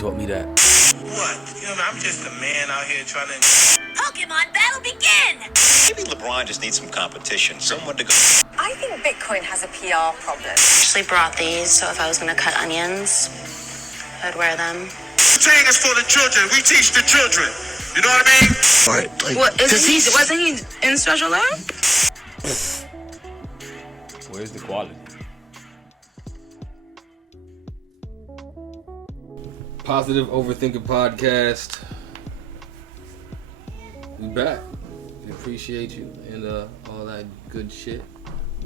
taught me that. What? You know, I'm just a man out here trying to... Pokemon battle begin! Maybe LeBron just needs some competition, someone to go. I think Bitcoin has a PR problem. I actually brought these, so if I was going to cut onions, I'd wear them. Saying is for the children. We teach the children. You know what I mean? Wasn't he in special ed? Where's the quality? Positive Overthinker podcast. We back. We appreciate you and all that good shit.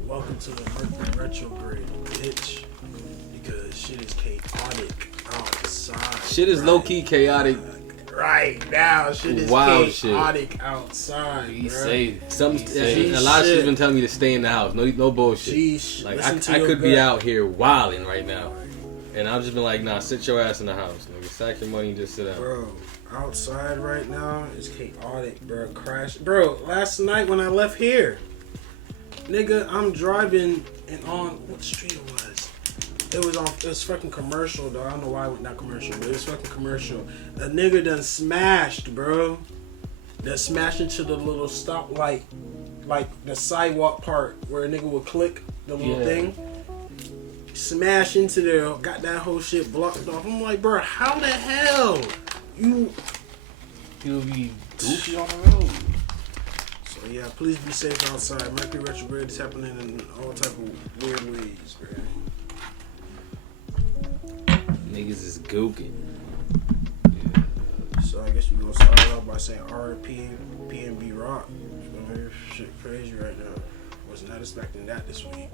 Welcome to the Mercury retrograde, bitch. Because shit is chaotic outside. Shit is low-key chaotic. Right now, shit is chaotic outside. Be safe. A lot of shit's been telling me to stay in the house. No bullshit. Jeez, like I could be out here wilding right now, and I've just been like, nah, sit your ass in the house, nigga. Stack your money and just sit out. Bro, outside right now is chaotic, bro. Bro, last night when I left here, nigga, I'm driving and on what street it was. It was fucking commercial, though. I don't know why it went that commercial, but it was fucking commercial. A nigga done smashed, bro. That smashed into the little stoplight, like the sidewalk part where a nigga would click the little thing. Smash into there, got that whole shit blocked off. I'm like, bro, how the hell you'll be goofy on the road? So yeah, please be safe outside. Mercury retrograde is happening in all type of weird ways, man. Niggas is gooking. Yeah. So I guess we're gonna start off by saying R.I.P. PNB Rock. Shit crazy right now. Was not expecting that this week.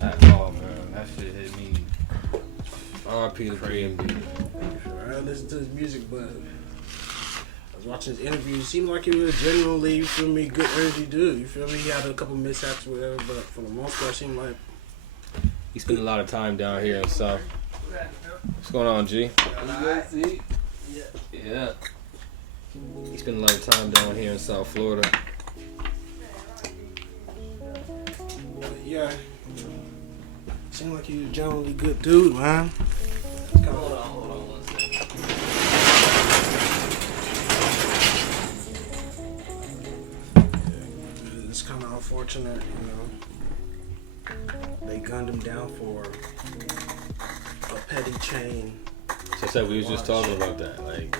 At all, man. That shit hit me. R.I.P. to PNB. I didn't listen to his music, but I was watching his interview. It seemed like he was genuinely, you feel me, good energy dude. You feel me? He had a couple mishaps or whatever, but for the most part, it seemed like He spent a lot of time down here in South. What's going on, G? Yeah. He spent a lot of time down here in South Florida. Yeah. Seemed like he was a generally good dude, man. Hold on 1 second. It's kind of unfortunate, you know. They gunned him down for a petty chain. So I said we was just talking about that, like.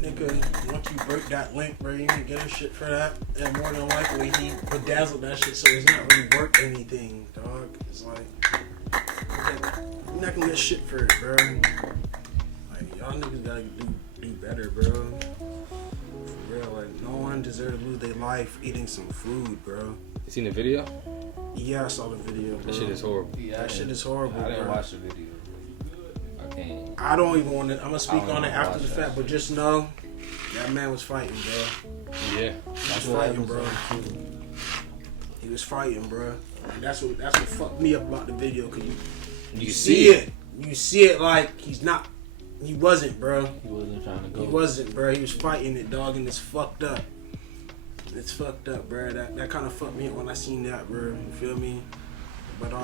Nigga, once you break that link, bro, you can get a shit for that. And more than likely, he bedazzled that shit, so it's not really worth anything, dog. It's like, you're not gonna get shit for it, bro. Like, y'all niggas gotta do better, bro. For real, like, no one deserves to lose their life eating some food, bro. You seen the video? Yeah, I saw the video, bro. That shit is horrible. Yeah, that shit is horrible, I didn't bro. watch the video. I don't even want to. I'm gonna speak on it after the fact, but just know that man was fighting, bro. Yeah, he was fighting, bro. He was fighting, bro. And that's what fucked me up about the video, cause you see it. You see it like he wasn't, bro. He wasn't trying to go. He wasn't, bro. He was fighting it, dog, and it's fucked up. It's fucked up, bro. That kind of fucked me up when I seen that, bro. You feel me? But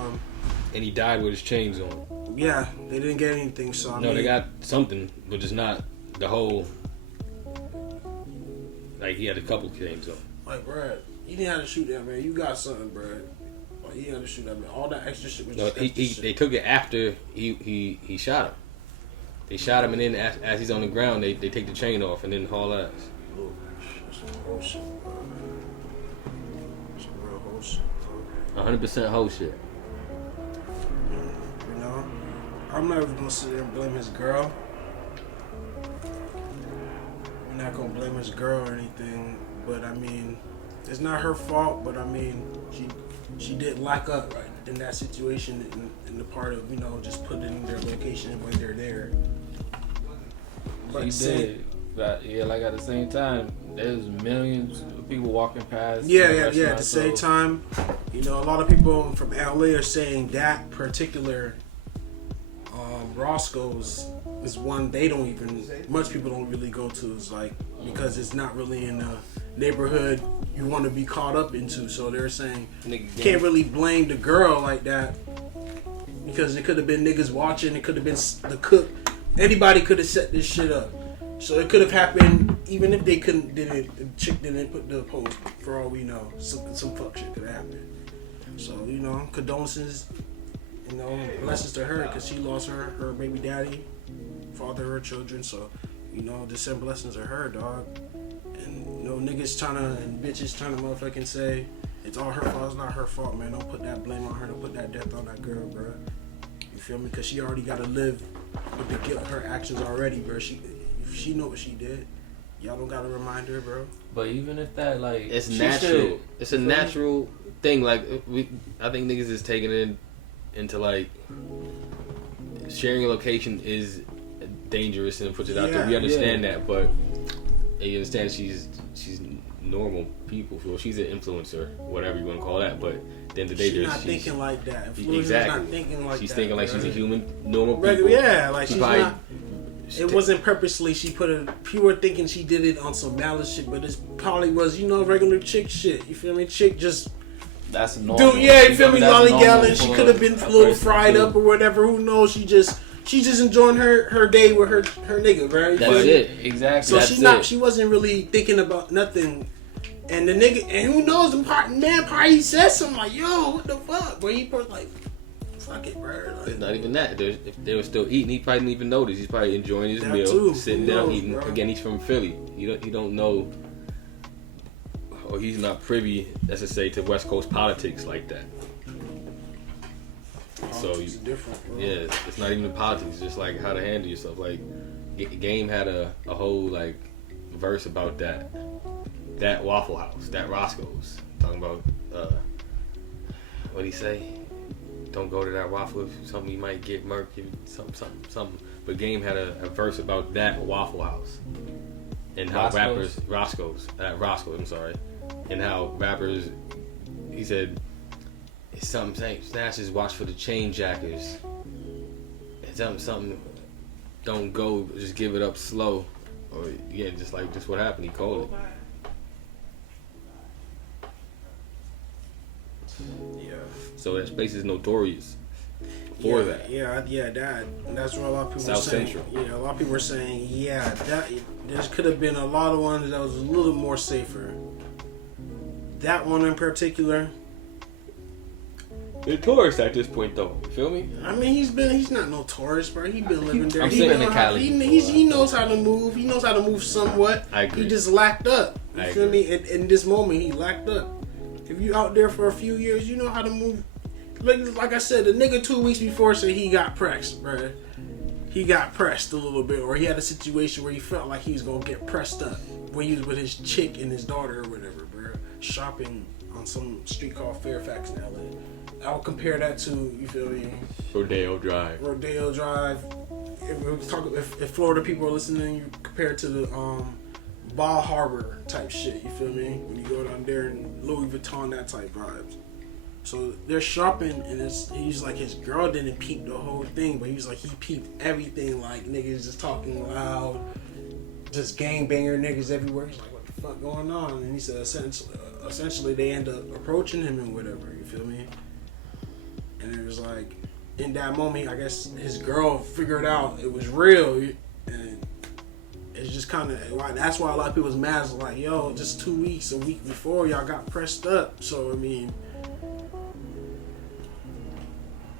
and he died with his chains on. Yeah, they didn't get anything, so I mean, they got something, but just not the whole. Like he had a couple chains on. Like, bro, you didn't have to shoot that, man. You got something, bro. Like, you didn't have to shoot that, man. All that extra shit was just extra shit. They took it after he shot him. They shot him, and then as he's on the ground, they take the chain off and then haul ass. Oh, that's some whole shit, bro. Some real whole shit, bro. 100% whole shit. You know, I'm not even gonna sit there and blame his girl. I'm not gonna blame his girl or anything, but I mean, it's not her fault. But I mean, she did lack up right in that situation in the part of, you know, just putting their location when they're there. But she did. But yeah, like at the same time, there's millions of people walking past. Yeah. At the same time, you know, a lot of people from LA are saying that particular Roscoe's is one they don't even, much people don't really go to. It's like, because it's not really in a neighborhood you want to be caught up into. So they're saying can't really blame the girl like that, because it could have been niggas watching. It could have been the cook Anybody could have set this shit up. So it could have happened even if they couldn't did it. The chick didn't put the post. For all we know, some fuck shit could have happened. So condolences. Blessings to her because she lost her baby daddy, father of her children. So just send blessings to her, dog. And niggas and bitches trying to motherfucking say it's all her fault. It's not her fault, man. Don't put that blame on her. Don't put that death on that girl, bro. You feel me? Because she already got to live with the guilt of her actions already, bro. She know what she did. Y'all don't got to remind her, bro. But even if that, like, it's natural. It's a natural thing. Like I think niggas is taking it into like sharing a location is dangerous and puts it out there. We understand that, but you understand she's normal people. Well, she's an influencer, whatever you want to call that. But at the end of the day, she's not thinking like that. Exactly. Not thinking like she's that, thinking like bro. she's a human, normal people. Yeah, like she's not. It wasn't purposely. People were thinking she did it on some malice shit, but it probably was, regular chick shit. You feel me? Chick just. That's normal. Dude, yeah, you feel me? Lollygagging. She could have been a little fried up or whatever. Who knows? She's just enjoying her day with her nigga, bro. That's it. Exactly. So she wasn't really thinking about nothing. And the nigga, and who knows, the man probably said something like, "Yo, what the fuck?" But he probably like, "Fuck it, bro." Like, it's not even that. If they were still eating, he probably didn't even notice. He's probably enjoying his meal, too. sitting down eating. Bro. Again, he's from Philly. You don't know, or he's not privy, let's just say, to West Coast politics like that. So different, bro. Yeah, it's not even the politics. It's just like how to handle yourself. Like Game had a whole like verse about that Waffle House, that Roscoe's, talking about what he say? Don't go to that Waffle if something you might get murky, something. But Game had a verse about that Waffle House and how Roscoe's, I'm sorry, and how rappers. He said. It's something saying snatches watch for the chain jackers. It's something don't go, just give it up slow. Or just what happened, he called it. Yeah. So that space is notorious for that. That's what a lot of people South were saying. Central. Yeah, a lot of people were saying, there could have been a lot of ones that was a little more safer. That one in particular. They're tourists at this point, though. You feel me? I mean, he's not no tourist, bro. He been living there. I'm He saying know in how- Cali. He knows how to move. He knows how to move somewhat. I agree. He just lacked up. You I feel agree. me? In this moment, he lacked up. If you out there for a few years, you know how to move. Like I said, the nigga 2 weeks before said he got pressed, bro. He got pressed a little bit, or he had a situation where he felt like he was gonna get pressed up when he was with his chick and his daughter or whatever, bro. Shopping on some street called Fairfax in LA. I'll compare that to, you feel me? Rodeo Drive. If Florida people are listening, you compare it to the Bal Harbor type shit. You feel me? When you go down there and Louis Vuitton, that type vibes. So they're shopping, and he's like, his girl didn't peep the whole thing, but he was like, he peeped everything. Like niggas just talking loud, just gangbanger niggas everywhere. He's like, what the fuck going on? And he said essentially they end up approaching him and whatever. You feel me? And it was like, in that moment, I guess his girl figured out it was real. And it's just kind of, that's why a lot of people was mad. It's like, yo, just 2 weeks, a week before, y'all got pressed up. So, I mean,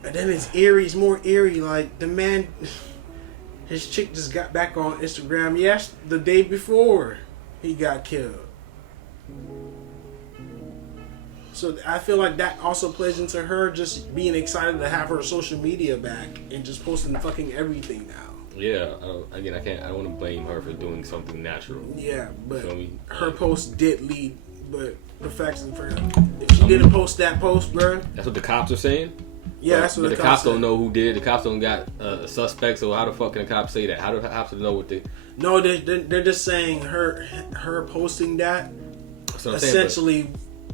and then it's more eerie. Like, the man, his chick just got back on Instagram, the day before he got killed. So I feel like that also plays into her just being excited to have her social media back and just posting fucking everything now. Yeah, I don't want to blame her for doing something natural. Yeah, but Feel me? her post did lead. But the facts of her, if she didn't post that post, bro. That's what the cops are saying? Yeah, that's what but the the cops said. don't know who did. The cops don't got a suspect, so how the fuck can the cops say that? How do the cops know what they... No, they're just saying her posting that That's what I'm essentially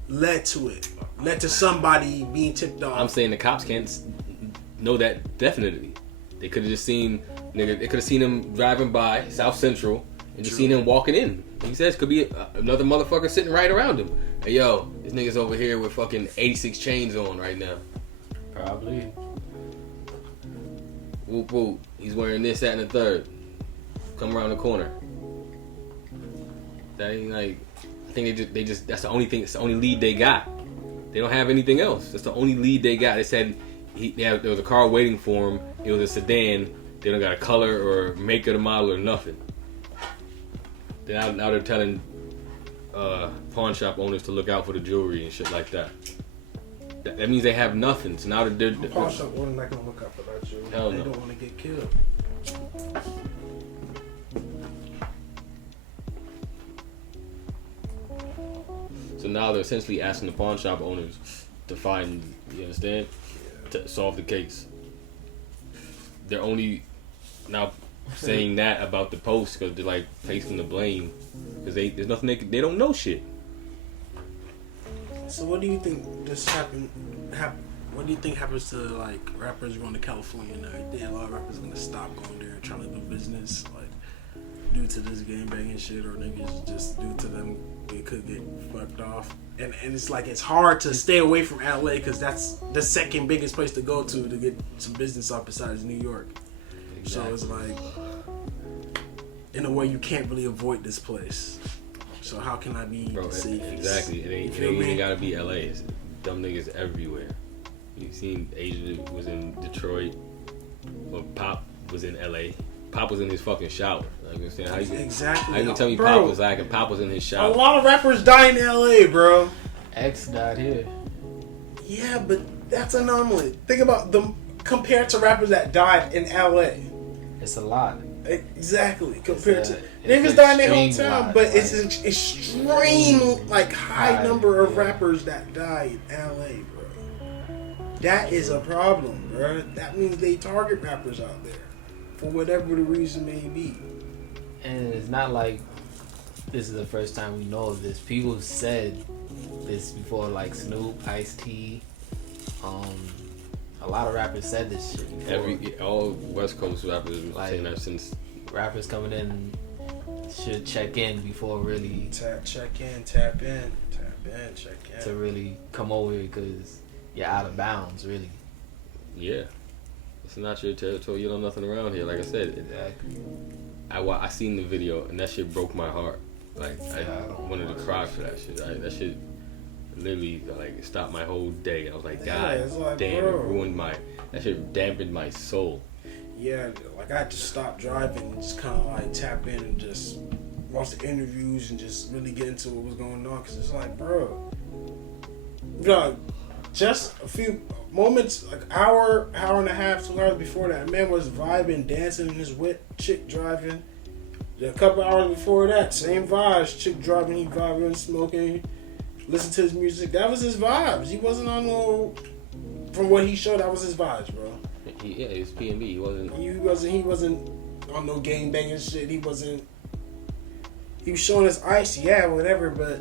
led to somebody being tipped off. I'm saying the cops can't know that definitely. They could have just seen, they could have seen him driving by South Central and just seen him walking in. He says could be another motherfucker sitting right around him. Hey, yo, this nigga's over here with fucking 86 chains on right now. Probably. whoop whoop. He's wearing this, that, and the third. Come around the corner. That ain't like. I think they just. That's the only thing. It's the only lead they got. They don't have anything else. That's the only lead they got. They said there was a car waiting for him. It was a sedan. They don't got a color or make of the model or nothing. Now they're telling pawn shop owners to look out for the jewelry and shit like that. That means they have nothing. So now they're pawn shop owners not gonna look out for that jewelry. Hell They no. don't want to get killed. So now they're essentially asking the pawn shop owners to find, you understand? To solve the case. They're only now saying that about the post because they're like placing the blame because there's nothing they don't know shit. So what do you think this happened? What do you think happens to like rappers going to California and everything? A lot of rappers gonna stop going there and trying to do business, like due to this game banging shit, or niggas just due to them they could get fucked off. And it's like it's hard to stay away from LA because that's the second biggest place to go to get some business off besides New York. Exactly. So it's like in a way you can't really avoid this place. So how can I be safe? Exactly. It ain't even gotta be LA. It's dumb niggas everywhere. You seen Asia was in Detroit, or Pop was in LA. Pop was in his fucking shower. Like, you understand? How you gonna tell me Bro, Pop was like, and Pop was in his a shower? lot of rappers die in LA, bro. X died here. Yeah, but that's an anomaly. Think about them compared to rappers that died in LA. It's a lot. Exactly. Compared to it's niggas die in their extreme hometown, lot, but like, it's an extreme high number of yeah. rappers that die in LA, bro. That is a problem, bro. That means they target rappers out there for whatever the reason may be. And it's not like this is the first time we know of this. People said this before, like Snoop, Ice-T. A lot of rappers said this shit before. All West Coast rappers have been Like, saying that since. Rappers coming in should check in before really Check in, check in. to really come over here because you're out of bounds, really. Yeah, it's not your territory. You know nothing around here. Like I said, Exactly. I seen the video and that shit broke my heart. Like I don't wanted to wanna cry for that shit. That shit literally stopped my whole day. I was like, Yeah, God it's like, damn, bro. it ruined that shit dampened my soul. Yeah, like I had to stop driving and just kind of tap in and just watch the interviews and just really get into what was going on. Cause it's like, bro, just a few moments, hour and a half, 2 hours before that, man was vibing, dancing in his whip, chick driving. A couple hours before that, same vibes, chick driving, he vibing, smoking, listen to his music. That was his vibes. He wasn't on no. From what he showed, that was his vibes, bro. Yeah, it was P&B. He He wasn't on no gang banging shit. He was showing us ice, yeah, whatever, but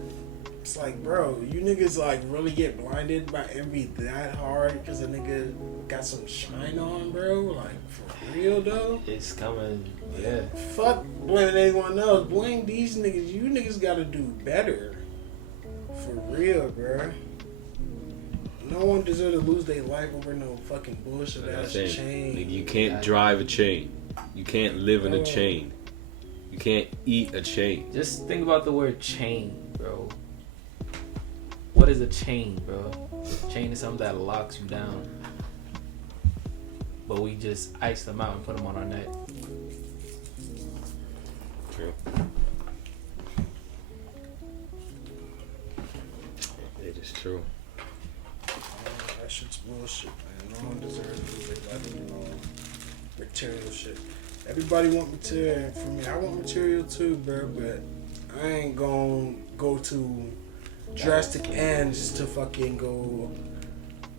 it's like, bro, you niggas really get blinded by envy that hard because a nigga got some shine on, bro? For real though? It's coming, yeah. Fuck blaming anyone else. Blame these niggas. You niggas gotta do better. For real, bro. No one deserves to lose their life over no fucking bullshit Like I ass said, chain. nigga, you can't drive a chain. You can't live in a chain. You can't eat a chain. Just think about the word chain, bro. What is a chain, bro? Chain is something that locks you down. But we just ice them out and put them on our neck. True. It is true. That shit's bullshit, man. No one deserves to lose their life over no material shit. Everybody want material. For me, I want material too, bro. But I ain't gonna go to drastic ends to fucking go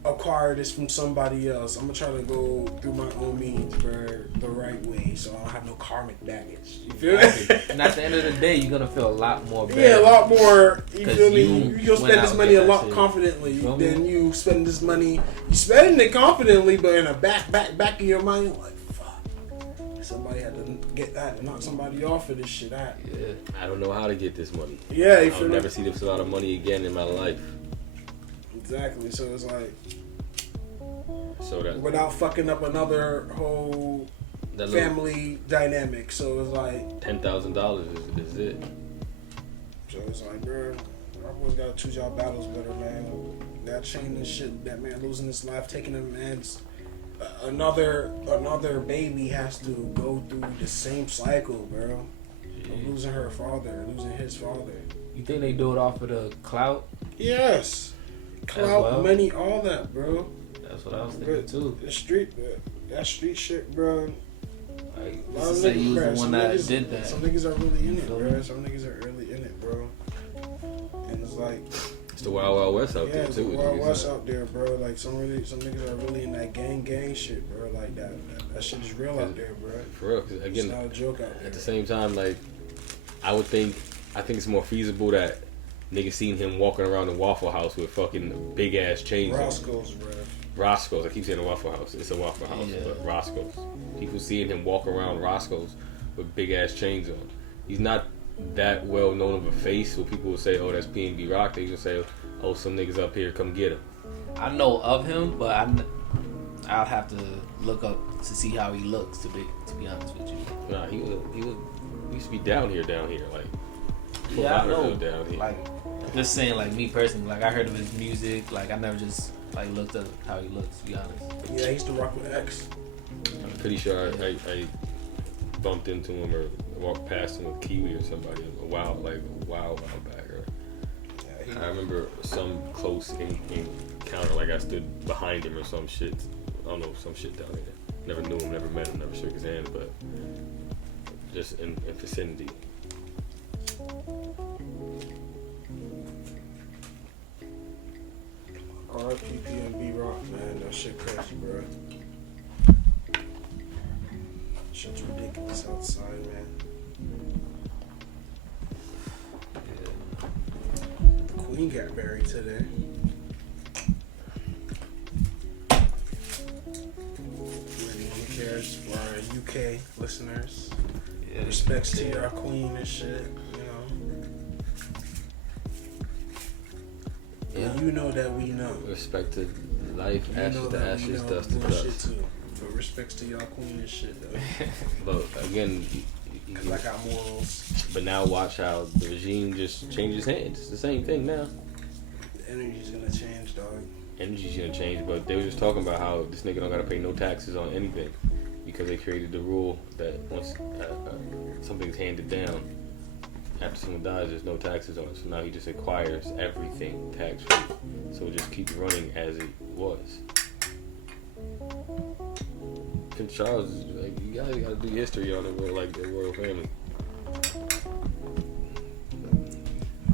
acquire this from somebody else. I'm gonna try to go through my own means, bro, the right way, so I don't have no karmic baggage. You feel me? And at the end of the day, you're gonna feel a lot more better. Yeah, a lot more. You 'Cause feel me? you You'll went spend out this and money get a that lot shit. confidently Feel me? than you spend this money. You spending it confidently, but in the back of your mind, you're like, fuck. Somebody had to knock somebody off for this shit. Yeah. I don't know how to get this money. Yeah, you I'll feel never me? see this amount of money again in my life. Exactly. So it's like, So that without fucking up another whole that little family dynamic. So it's like $10,000 is it. So it's like, bro, I always gotta choose y'all battles better, man. That chain and shit, that man losing his life, taking a man's another baby has to go through the same cycle, bro. Of losing her father, losing his father. You think they do it off of the clout? Yes, clout, well? money, all that, bro. That's what I was thinking too. The street, that street shit, bro. Like, A lot to of say niggas, you was bro, the some one that niggas- did that. Some niggas are really in it, feel bro. me? Some niggas are really in it, bro. And it's like, It's the Wild Wild West out yeah, there it's too. the Wild niggas, West out there, bro. Like some niggas are really in that gang shit, bro. Like that shit is real out there, bro. For real, 'cause It's again, not a joke out there. at the same time, like I think it's more feasible that niggas seen him walking around the Waffle House with fucking big ass chains on. Roscoe's, bro. Roscoe's. I keep saying the Waffle House. It's a Waffle House, Yeah. but Roscoe's. People seeing him walk around Roscoe's with big ass chains on. He's not that well known of a face, so people will say, "Oh, that's PNB Rock." They just say, "Oh, some niggas up here, come get him." I know of him, but I'll have to look up to see how he looks. To be honest with you. Nah, he used to be down here, like Yeah, I know. down here. Like, just saying, like me personally, like I heard of his music. Like I never just like looked up how he looks. To be honest. Yeah, he used to rock with X. I'm pretty sure I bumped into him or walked past him with Kiwi or somebody a while back. I remember some close encounter, like I stood behind him or some shit. I don't know, some shit down there. Never knew him, never met him, never shook his hand, but just in vicinity. R.I.P. PNB Rock, man. That shit crazy, bro. Shit's ridiculous outside, man. The Queen got buried today. Anyone cares for our UK listeners? Yeah, Respects to your Queen and shit, you know. Yeah. And you know that we know. Respect to life, You ashes know to that we ashes, know dust to bullshit dust. too. But respects to y'all Queen and shit though. But again, Cause I got morals. but now watch how the regime just changes hands. It's the same thing now. The energy's gonna change, dog. Energy's gonna change, but they were just talking about how this nigga don't gotta pay no taxes on anything because they created the rule that once something's handed down, after someone dies, there's no taxes on it. So now he just acquires everything tax free. So it just keeps running as it was. Prince Charles is like, you guys gotta do history on the royal family.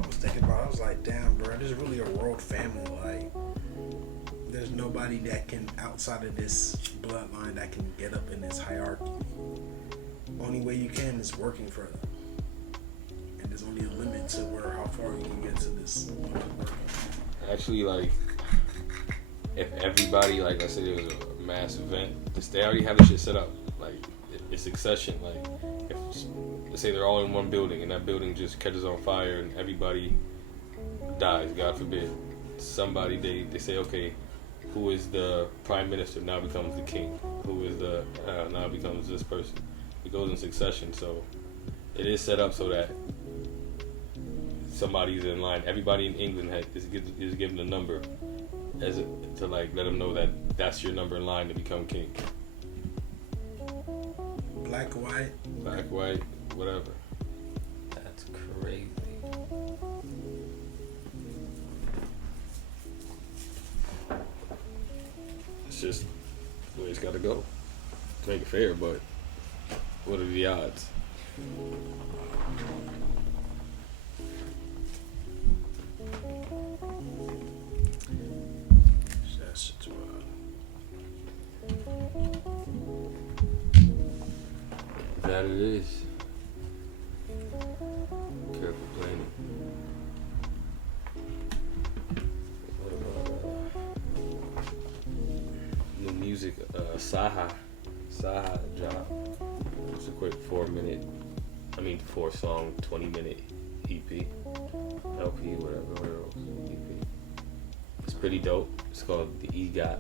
I was thinking about it, I was like, damn bro, this is really a world family. Like there's nobody that can outside of this bloodline that can get up in this hierarchy. Only way you can is working for them. And there's only a limit to how far you can get to this. Actually, like, if everybody, like I said, it was a mass event, they already have the shit set up. Like, it's succession. Like, if, let's say they're all in one building and that building just catches on fire and everybody dies, God forbid. Somebody, they say, okay, who is the prime minister now becomes the king. Who is the, now becomes this person. It goes in succession, so it is set up so that somebody's in line. Everybody in England is given a number to like let them know that that's your number in line to become king. Black, white. Black, white, whatever. That's crazy. It's just the way it's got to go to make it fair. But what are the odds? That shit's wild. That it is. Careful planning. What about new music? Saha dropped. It's a quick 4 song, 20-minute EP, LP, whatever else, EP. It's pretty dope. It's called The EGOT.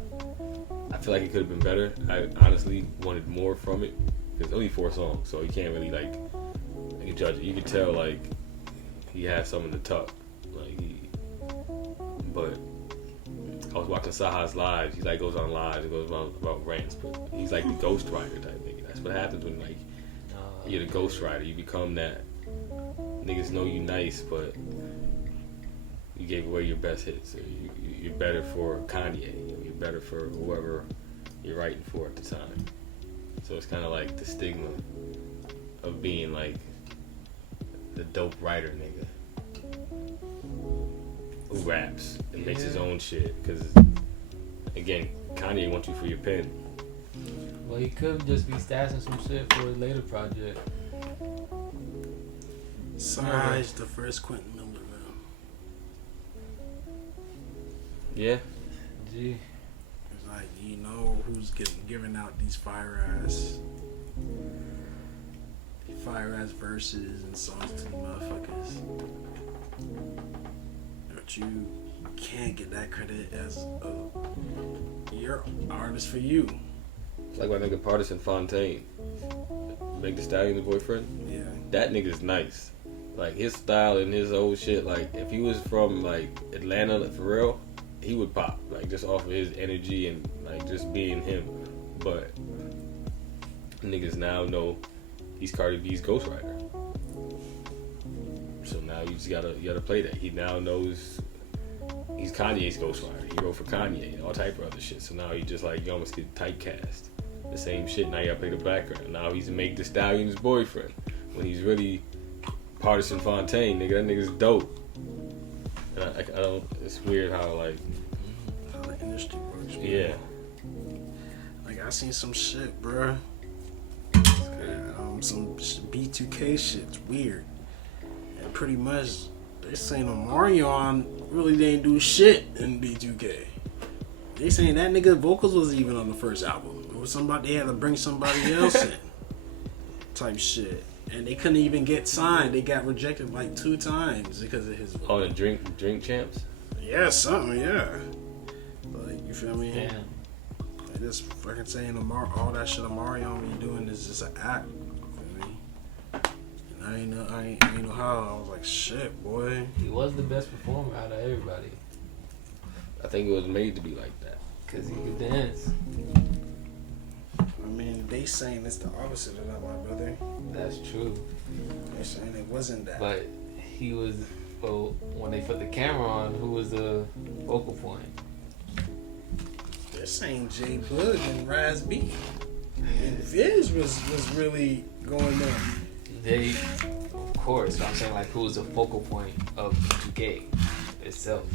I feel like it could have been better. I honestly wanted more from it. There's only 4 songs, so you can't really like judge it. You can tell like he has some in the tuck. But I was watching Saha's lives. He like goes on lives and goes about rants, but he's like the ghostwriter type nigga. That's what happens when like you're the ghostwriter. You become that. Niggas know you nice, but you gave away your best hits. So you're better for Kanye. You're better for whoever you're writing for at the time. So it's kind of like the stigma of being like the dope writer nigga who raps and makes his own shit. Because again, Kanye wants you for your pen. Well, he could just be stashing some shit for his later project. Besides the first Quentin Miller, man. Yeah. Gee. It's like, you know who's giving out these fire ass verses and songs to the motherfuckers. But you can't get that credit as your artist for you. It's like my nigga Partisan Fontaine. Make the Stallion's boyfriend. Yeah. That nigga's nice. Like his style and his old shit. Like if he was from like Atlanta, like, for real, he would pop. Like just off of his energy and like just being him. But niggas now know he's Cardi B's ghostwriter. So now you just gotta play that. He now knows he's Kanye's ghostwriter. He wrote for Kanye and all type of other shit. So now you just like you almost get typecast. The same shit. Now you gotta play the background. Now he's Make the Stallion's boyfriend when he's really Partisan Fontaine. Nigga, that nigga's dope. And I don't. It's weird how like how the industry works. Man. Yeah. Like I seen some shit, bruh. Some B2K shit's weird. And pretty much they saying Omarion really didn't do shit in B2K. They saying that nigga vocals was even on the first album. It was somebody, they had to bring somebody else in. Type shit. And they couldn't even get signed. They got rejected like 2 times because of his vocal. Oh, the drink champs? Yeah, something, yeah. Like, you feel me? Damn. Like this fucking saying all that shit Omarion be doing is just an act. I ain't know how. I was like, shit, boy. He was the best performer out of everybody. I think it was made to be like that. Cause he could dance. I mean, they saying it's the opposite of that, my brother. That's true. They saying it wasn't that. But he was, well, when they put the camera on, who was the focal point? They're saying J Bug and Raz B. And Viz was really going there. They, of course, I'm saying like who was the focal point of 2K itself?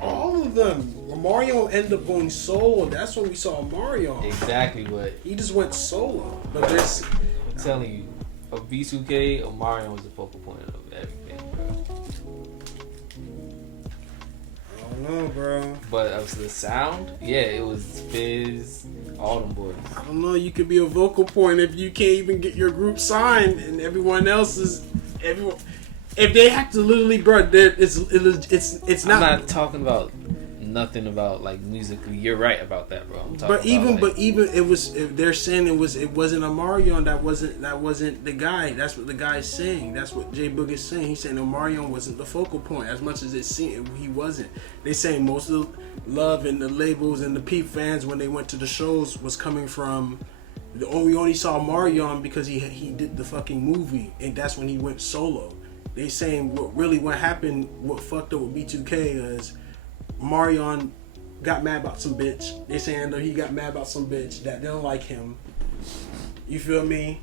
All of them. Mario ended up going solo. That's when we saw Mario. Exactly, but He just went solo. But there's, I'm telling you, of B2K, Omarion was the focal point of everything, bro. I don't know, bro. But of the sound, yeah, it was Fizz, all them boys. I don't know. You could be a vocal point if you can't even get your group signed, and everyone else is everyone. If they have to literally, bro, it's not. I'm not talking about nothing about like musically. You're right about that, bro. I'm talking But even it was. They're saying it wasn't Omarion. That wasn't the guy. That's what the guy's saying. That's what J Boog is saying. He's saying Omarion wasn't the focal point as much as it seemed he wasn't. They saying most of the love and the labels and the Peep fans when they went to the shows was coming from. We only saw Omarion because he did the fucking movie, and that's when he went solo. They saying what happened, what fucked up with B2K is Omarion got mad about some bitch. They saying that he got mad about some bitch that didn't like him. You feel me?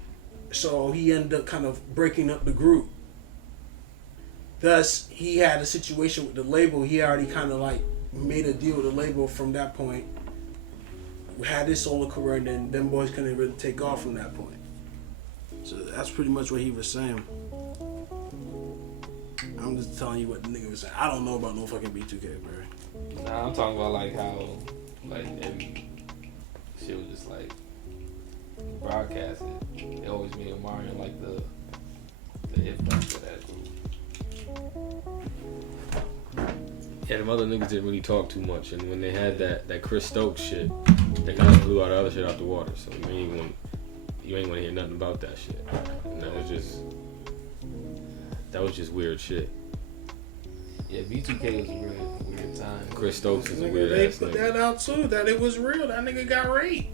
So he ended up kind of breaking up the group. Thus, he had a situation with the label. He already kind of like made a deal with the label from that point. We had his solo career, and then them boys couldn't really take off from that point. So that's pretty much what he was saying. I'm just telling you what the nigga was saying. I don't know about no fucking B2K, bro. Nah, I'm talking about like how like every shit was just like broadcasted. They always made Omarion like the hip factor of that group. Yeah, them other niggas didn't really talk too much, and when they had that Chris Stokes shit, They kind of blew all the other shit out the water, so you ain't want to hear nothing about that shit. And that was just weird shit. Yeah, B2K was a weird time. Chris Stokes is a weird They ass put nigga. that out too, that it was real. That nigga got raped.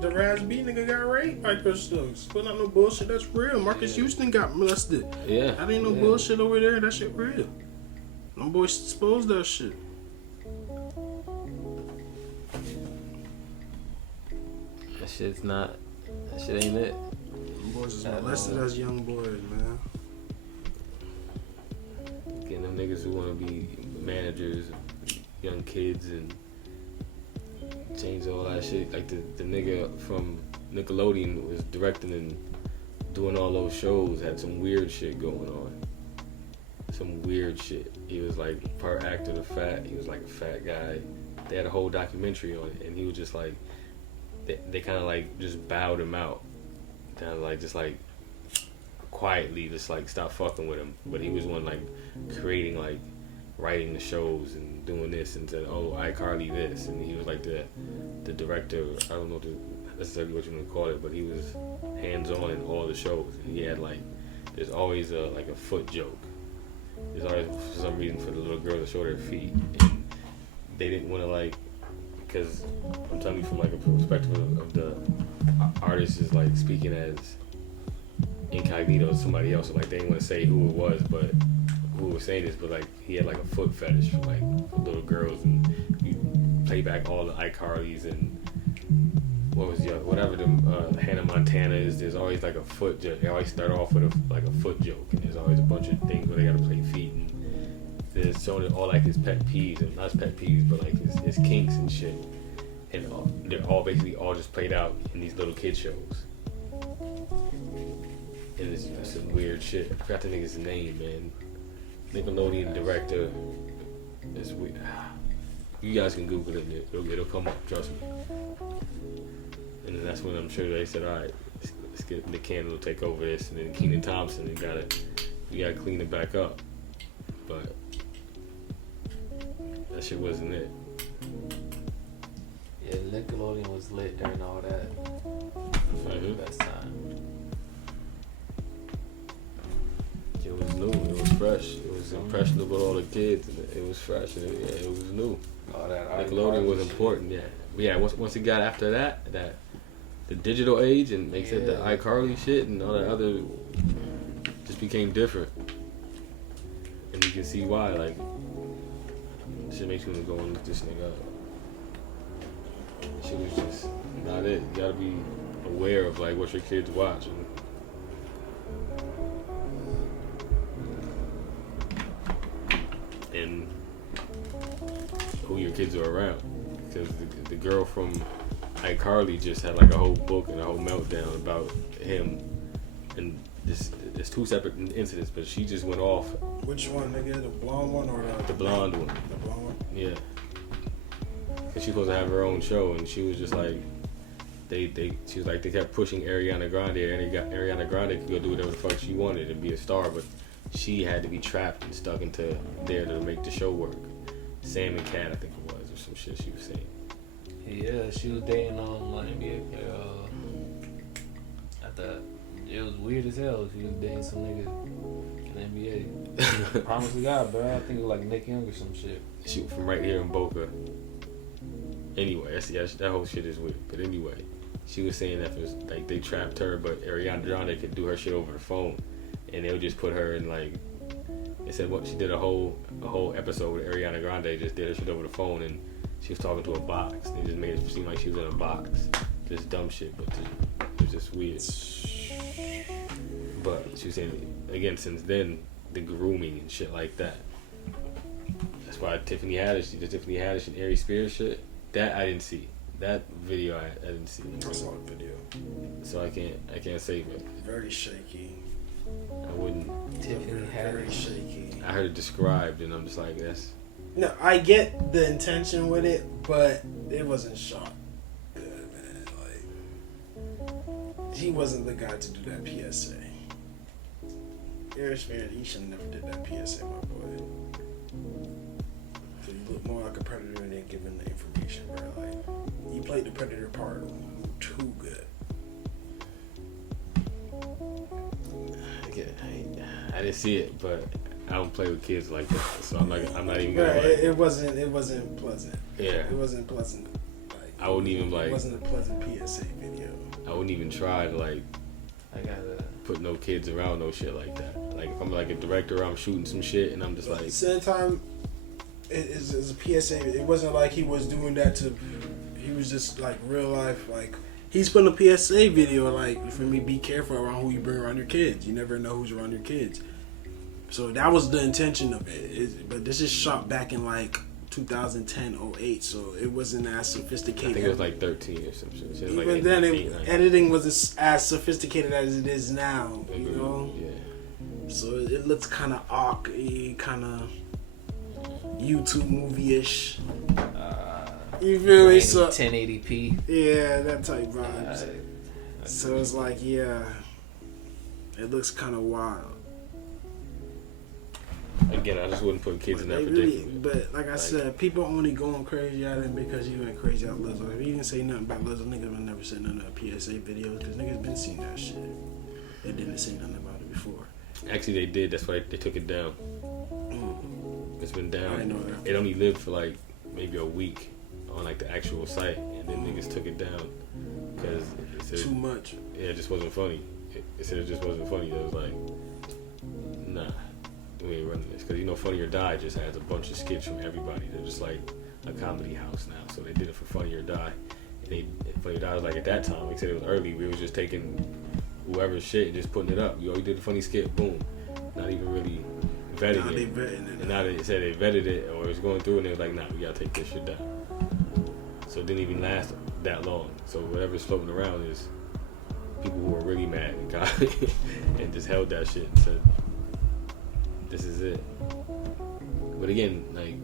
The Raz B nigga got raped by Chris Stokes. Put out no bullshit, that's real. Marcus Houston got molested. Yeah. That ain't no bullshit over there, that shit real. Them boys exposed that shit. That shit ain't it. Them boys is molested as young boys, man. Getting them niggas who want to be managers, young kids, and change all that shit. Like the nigga from Nickelodeon was directing and doing all those shows, had some weird shit going on. Some weird shit. He was like part actor to fat. He was like a fat guy. They had a whole documentary on it, and he was just like, they kind of like just bowed him out. Kind of like just like quietly just like stop fucking with him. But he was one like creating, like writing the shows and doing this, and said, oh, iCarly this, and he was like the director. I don't know necessarily what you want to call it, but he was hands on in all the shows. And he had like, there's always a foot joke. There's always, for some reason, for the little girl to show their feet, and they didn't want to like, because I'm telling you from like a perspective of the artist is like speaking as incognito to somebody else, so like they didn't want to say who it was, but who was saying this, but like he had like a foot fetish for like little girls, and you play back all the iCarlys and whatever the Hannah Montana is. There's always like a foot joke. They always start off with a foot joke, and there's always a bunch of things where they gotta play feet, and there's showing all like his pet peeves, and not his pet peeves, but like his kinks and shit, and they're all basically all just played out in these little kid shows. And it's some weird shit. I forgot the nigga's name, man. Nickelodeon director. It's weird. You guys can Google it. It'll come up. Trust me. And then that's when I'm sure they said, all right, let's get Nick Cannon to take over this, and then Kenan Thompson. We gotta clean it back up. But that shit wasn't it. Yeah, Nickelodeon was lit during all that. Mm-hmm. Best time. It was new. It was fresh. It was impressionable with all the kids. And it was fresh. And it was new. All that Nickelodeon was important. Yeah. But yeah. Once it got after that the digital age, and they said the iCarly shit and all that other just became different. And you can see why. Like, shit makes me want to go and look this nigga up. Shit was just not it. You gotta be aware of like what your kids watch. And who your kids are around, because the girl from iCarly just had like a whole book and a whole meltdown about him, and there's two separate incidents, but she just went off. Which one, nigga? The blonde one or The blonde one. The blonde one? Yeah. Cause she was supposed to have her own show, and she was just like, she was like, they kept pushing Ariana Grande, and Ariana Grande could go do whatever the fuck she wanted and be a star, but she had to be trapped and stuck into there to make the show work. Sam and Cat, I think it was, or some shit she was saying. Yeah, she was dating an NBA player. I thought it was weird as hell. She was dating some nigga in the NBA. Promise to God, bro. I think it was like Nick Young or some shit. She from right here in Boca. Anyway, that whole shit is weird. But anyway, she was saying that it was like they trapped her, but Ariana Grande could do her shit over the phone, and they would just put her in like. They said what she did a whole episode with Ariana Grande, just did her shit over the phone, and she was talking to a box. They just made it seem like she was in a box. Just dumb shit, but it was just weird. But she was saying again, since then, the grooming and shit like that. That's why the Tiffany Haddish and Ari Spears shit. That I didn't see. That video I didn't see. I saw the video. So I can't say, but Very shaky. I wouldn't. Tiffany Very Haddish. shaky. I heard it described, and I'm just like, that's. No, I get the intention with it, but it wasn't shot good, man. Like, he wasn't the guy to do that PSA. Ari Spears, he should have never did that PSA, my boy. So you look more like a predator than giving the information, bro. Like, He played the Predator part too good. I didn't see it, but I don't play with kids like that, so I'm not even gonna. Right, it wasn't pleasant. Yeah. It wasn't pleasant. Like, I wouldn't even like. It wasn't a pleasant PSA video. I wouldn't even try to like. I gotta put no kids around no shit like that. Like if I'm like a director, I'm shooting some shit, and I'm just like. At the same time, it's a PSA. It wasn't like he was doing that to. He was just like real life. Like he's putting a PSA video. Like for me, be careful around who you bring around your kids. You never know who's around your kids. So that was the intention of it. But this is shot back in like 2010, 08. So it wasn't as sophisticated. I think it was like 13 or some shit. Even like then, 8, editing was as sophisticated as it is now. You know. Yeah. So it looks kind of awkward, kind of YouTube movie-ish. You feel me? So 1080p. Yeah, that type vibes. So it's like, yeah, it looks kind of wild. Again, I just wouldn't put kids in that Really, predicament. but like I said, people only going crazy at him because he went crazy at Lizzo. If he didn't say nothing about Lizzo, niggas would never said nothing about PSA videos because niggas been seeing that shit. They didn't say nothing about it before. Actually, they did. That's why they took it down. It's been down. I didn't know that. It only lived for like maybe a week on like the actual site, and then niggas took it down because Too much. Yeah, it just wasn't funny. It said it just wasn't funny. It was like, nah, we ain't running this because you know, Funny or Die just has a bunch of skits from everybody. They're just like a comedy house now, so they did it for Funny or Die. And Funny or Die was like at that time. They said it was early. We was just taking whoever's shit and just putting it up. You did a funny skit, boom. Not even really vetting Now it. they vetting it. And now they said they vetted it or it was going through and they was like, nah, we gotta take this shit down. So it didn't even last that long. So whatever's floating around is people who are really mad and got and just held that shit and said, this is it. But again, like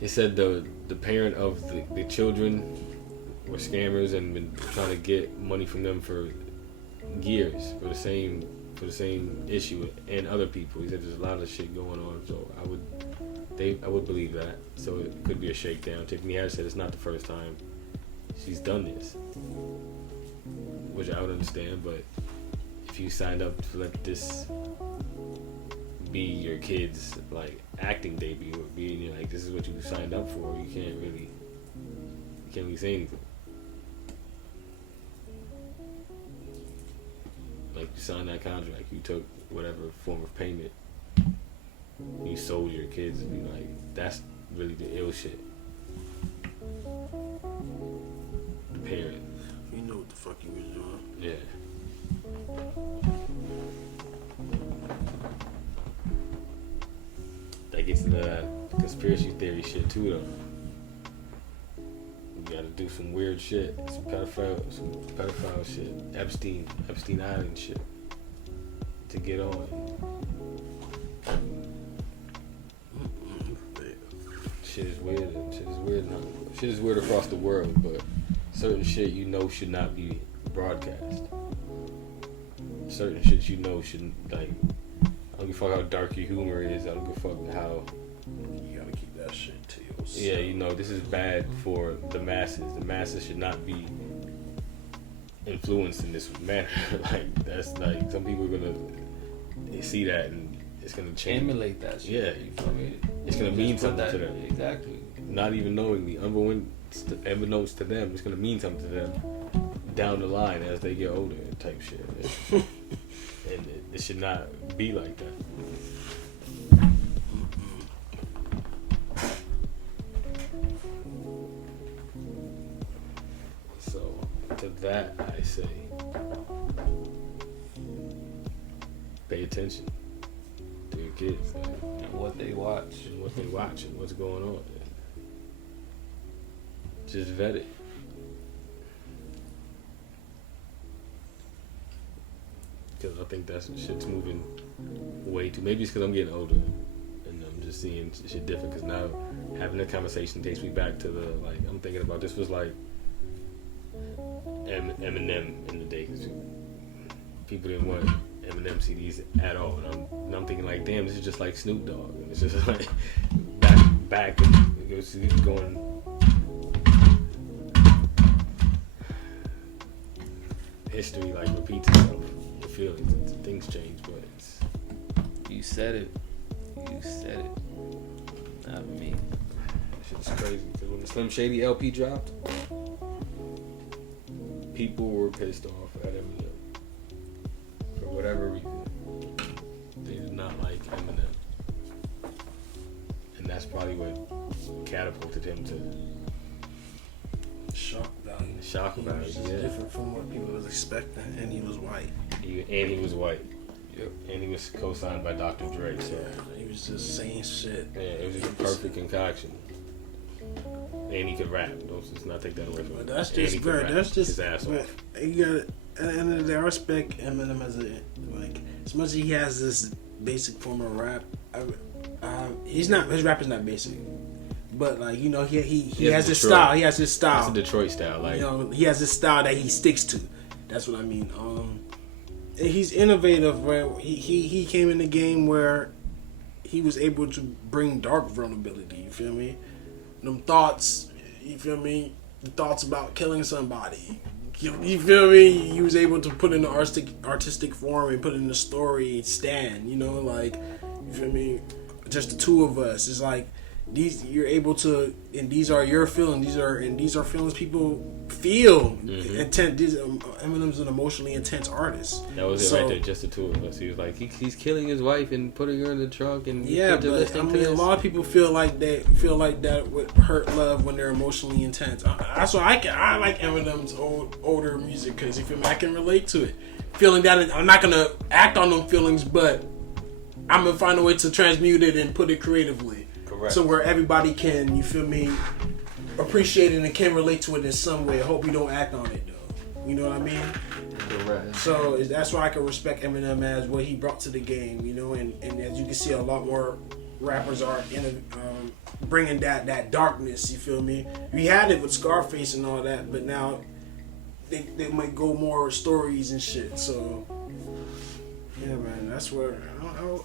they said the parent of the children were scammers and been trying to get money from them for years for the same issue and other people. He said there's a lot of shit going on, so I would believe that. So it could be a shakedown. Tiffany Haddish said it's not the first time she's done this, which I would understand. But if you signed up to let this be your kid's like acting debut, or being like this is what you signed up for, you can't really say anything. Like you signed that contract, you took whatever form of payment, you sold your kids, and be like, that's really the ill shit. The parent. You know what the fuck you was doing. Yeah. That gets into that conspiracy theory shit too, though. You gotta do some weird shit, some pedophile shit, Epstein Island shit, to get on. Shit is weird. Shit is weird across the world, but certain shit you know should not be broadcast. Certain shit you know shouldn't, like, I don't give a fuck how dark your humor is. I don't give a fuck how. You gotta keep that shit to yourself. Yeah, you know, this is bad for the masses. The masses should not be influenced in this manner. Like, that's like, some people are gonna see that and it's gonna change. Emulate that shit. Yeah. You feel me? It's gonna mean something to them. Exactly. Not even knowingly, unbeknownst to them, it's gonna mean something to them down the line as they get older, type shit. And it should not be like that. So to that I say, pay attention to your kids, like, And what they watch. and what they watch and what's going on. Just vet it. Because I think that's shit's moving way too. Maybe it's because I'm getting older and I'm just seeing shit different. Because now having that conversation takes me back to the, like, I'm thinking about this was like Eminem in the day. 'Cause people didn't want Eminem CDs at all. And I'm thinking like, damn, this is just like Snoop Dogg. And it's just like back and it was going history like repeats itself. Your feelings and things change, but it's, You said it. You said it. Not me. shit's crazy. Because when the Slim Shady LP dropped, people were pissed off at Eminem for whatever reason. They did not like Eminem, and that's probably what catapulted him to Shock value. shock He value. was just Yeah, different from what people was expecting, and he was white. and he was white. Yep, and he was co-signed by Dr. Dre. So He was just saying shit. yeah, it was just a perfect concoction. And he could rap. Don't just not take that away from him. But that's And he just, could bro. rap That's just. his ass But off. you got at the end of the day, I respect Eminem as a like. As much as he has this basic form of rap, he's not. His rap is not basic. But like he has this Detroit. style. He has this style. That's a Detroit style. Like He has this style that he sticks to. That's what I mean. And he's innovative. Where he came in the game where he was able to bring dark vulnerability. You feel me? Them thoughts. You feel me? The thoughts about killing somebody. You feel me? He was able to put in the artistic form and put in the story. Stand. Like you feel me? Just the two of us. It's like. You're able to, and these are your feelings. These are feelings people feel. Intent. Eminem's an emotionally intense artist. that was it right there, just the two of us. He was like, he's killing his wife and putting her in the trunk, and Yeah, kids are but listening to a this. lot of people feel like that would hurt love when they're emotionally intense. That's why I like Eminem's older music because you feel me, I can relate to it. Feeling that I'm not gonna act on them feelings, but I'm gonna find a way to transmute it and put it creatively. Correct. So where everybody can, you feel me, appreciate it and can relate to it in some way. I hope you don't act on it though. You know what I mean? Correct. So that's why I can respect Eminem as what he brought to the game. And as you can see, a lot more rappers are bringing that darkness. You feel me? We had it with Scarface and all that, but now they might go more stories and shit. So yeah, man, that's where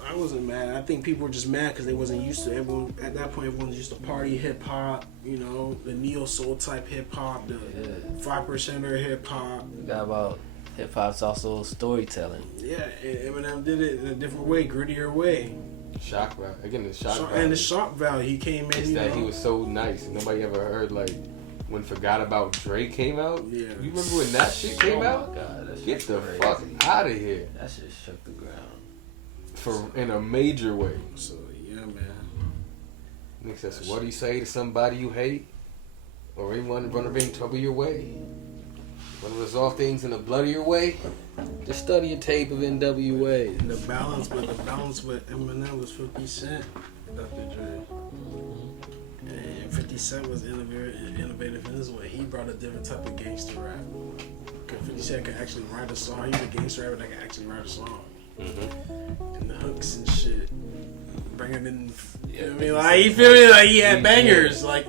I wasn't mad. I think people were just mad because they wasn't used to everyone at that point. Everyone was used to party hip hop, the neo soul type hip hop, the 5%er hip hop. We got about hip hop's also storytelling. Yeah, and Eminem did it in a different way, grittier way. Shock value. Again, the shock value. And the shock value, he came in. It's that he was so nice. Nobody ever heard like when Forgot About Dre came out. Yeah. You remember when that shit came out? Oh my god, that shit Get the crazy. fuck out of here. That shit shook the ground. In a major way. So yeah, man. Nick says, what do you say to somebody you hate? Or anyone run to bring trouble your way? Want to resolve things in a bloodier way? Just study a tape of NWA. The balance with Eminem was 50 Cent, Dr. Dre. And 50 Cent was innovative in his way. He brought a different type of gangster rap. Because 50 Cent could actually write a song. He's a gangster rapper that can actually write a song. And the hooks and shit. Bringing in, you feel me? Like he had bangers. Like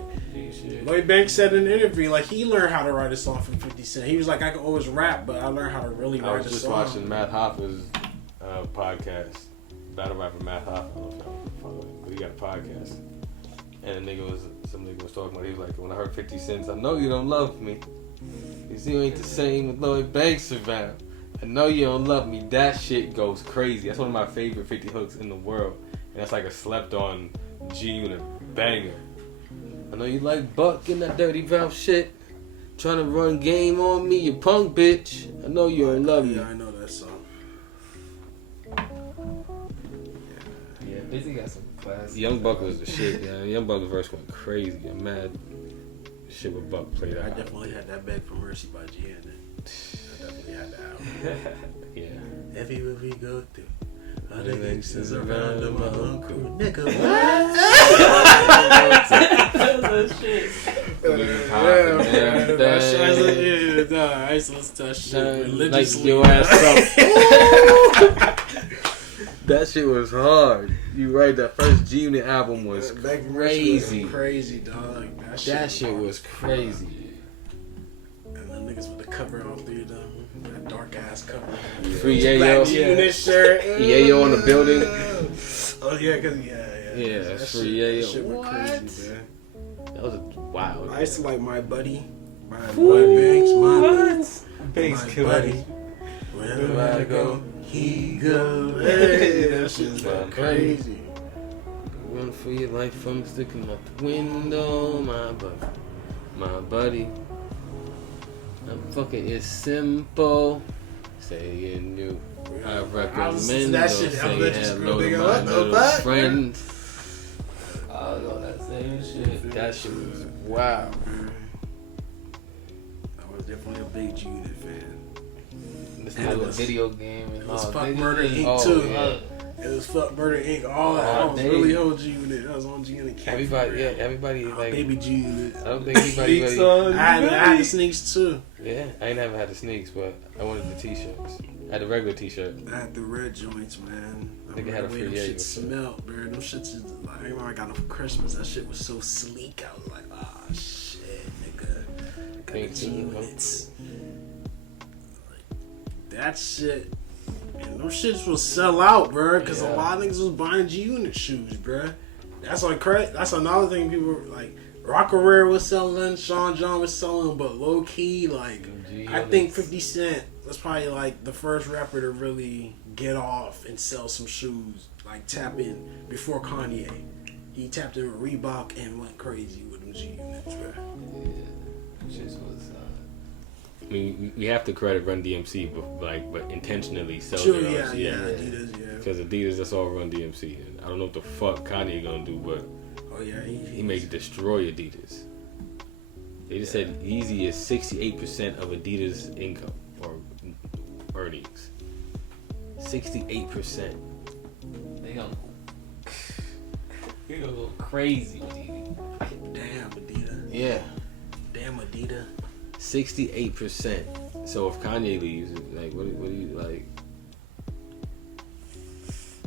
Lloyd Banks said in an interview, like he learned how to write a song from 50 Cent. He was like, I can always rap, but I learned how to really I write was a just song. watching Matt Hoffa's podcast, battle rapper Matt Hoffa. I don't know if y'all follow him, but he got a podcast. And some nigga was talking about, he was like, when I heard 50 Cent, I know you don't love me. Cause you ain't the same with Lloyd Banks around. I know you don't love me. That shit goes crazy. That's one of my favorite 50 hooks in the world. And that's like a slept on G-Unit banger. I know you like Buck and that dirty mouth shit. Trying to run game on me, you punk bitch. I know you don't love me. Yeah, I know that song. Yeah, Busy got some classics. Young Buck was the shit, man. Young Buck's verse went crazy. I'm mad shit with Buck played out. I definitely had that Beg for Mercy by G in it. I definitely had that album. Yeah. Everywhere we go through. All the gangsters around around them, my my uncle. Nigga, what? That shit. I used to listen to that shit Like religiously. your ass up. That shit was hard. You right, that first G-Unit album was Beg for Mercy was crazy. crazy, dog. That shit was crazy. And the niggas with the cover on three of them. That dark ass cover. Free Black Yayo. G-Unit shirt. Yayo on the building. Oh yeah, Yeah, That that's shit- Free Yayo. that shit went What? crazy, man. That was wild. I used to like My Buddy by Lloyd Banks. My Thanks, my kid. buddy. Wherever I go, he go. Hey, that shit's My crazy. Run for your life from sticking out the window, my buddy. I'm fucking, it's simple. Saying you, I recommend. that Don't shit, say I'm just hello to nigga, my what the little fuck? friends. I was on that same shit. That shit was wow. I was definitely a big G Unit fan. This And it little was- video game and It was all. Fuck Nigga, Murder Inc. oh, too. yeah. It was Fuck Murder Inc. All that. I was day. really on G Unit. I was on G Unit. Everybody like. Baby G Unit. I don't think anybody Sneaks really. on. I had the sneaks too. Yeah, I ain't never had the sneaks, but I wanted the t-shirts. I had the regular t-shirt. I had the red joints, man. Nigga had a free them eight shit or smelled, bro. Them shits is like, I remember I got them for Christmas. That shit was so sleek. I was like, ah, shit, nigga. Got the Pink G too, huh? Units. Like, that shit. And them shits will sell out, bro. Because a lot of niggas was buying G Unit shoes, bro. That's like that's another thing people were like. Rockefeller was selling, Sean John was selling, but low key, like, I think 50 Cent was probably like the first rapper to really get off and sell some shoes, like tap in before Kanye. He tapped in with Reebok and went crazy with them G Units, bro. Shit was. I mean, we have to credit Run DMC, but intentionally sell Sure, their yeah, own, Adidas, yeah. Because Adidas, that's all Run DMC. And I don't know what the fuck Kanye gonna do, but Oh yeah, he may destroy Adidas. They just said Yeezy is 68% of Adidas' income or earnings. 68%. They gonna go crazy with these. Damn Adidas. Yeah. Damn Adidas. 68%. So if Kanye leaves, like, what do you like?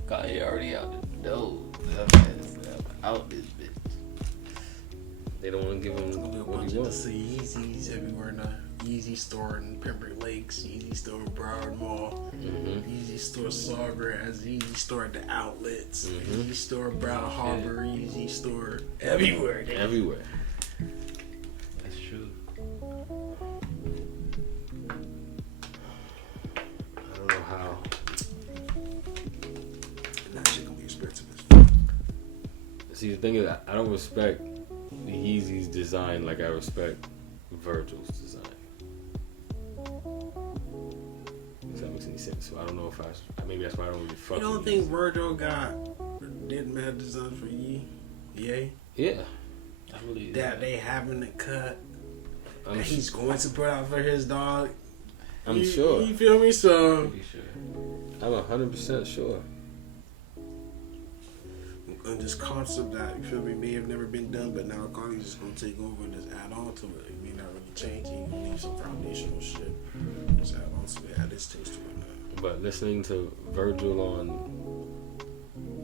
Kanye already out the door. Out this bitch. They don't want to give him There's gonna be a what bunch he of wants. the Yeezys everywhere now. Yeezy store in Pembroke Lakes, Yeezy store in Broward Mall, Yeezy store Sawgrass, Yeezy store at the outlets, Yeezy store Brown Harbor, Yeezy store everywhere. Nigga. Everywhere. That's true. I don't know how. That shit gonna be expensive as fuck. See, the thing is, I don't respect the Yeezy's design like I respect Virgil's design. If that makes any sense. So I don't know if maybe that's why I don't really fuck You don't with think Yeezy. Virgil did mad design for Yay? Yeah. I believe That they having to cut. I'm, That he's going to put out for his dog. I'm sure. You feel me? So Pretty sure. I'm 100% sure. and this concept that, you feel me, may have never been done, but now Kanye's just gonna take over and just add on to it. It may not really change. He leave some foundational shit. Just add on to it, add his taste to it now. But listening to Virgil on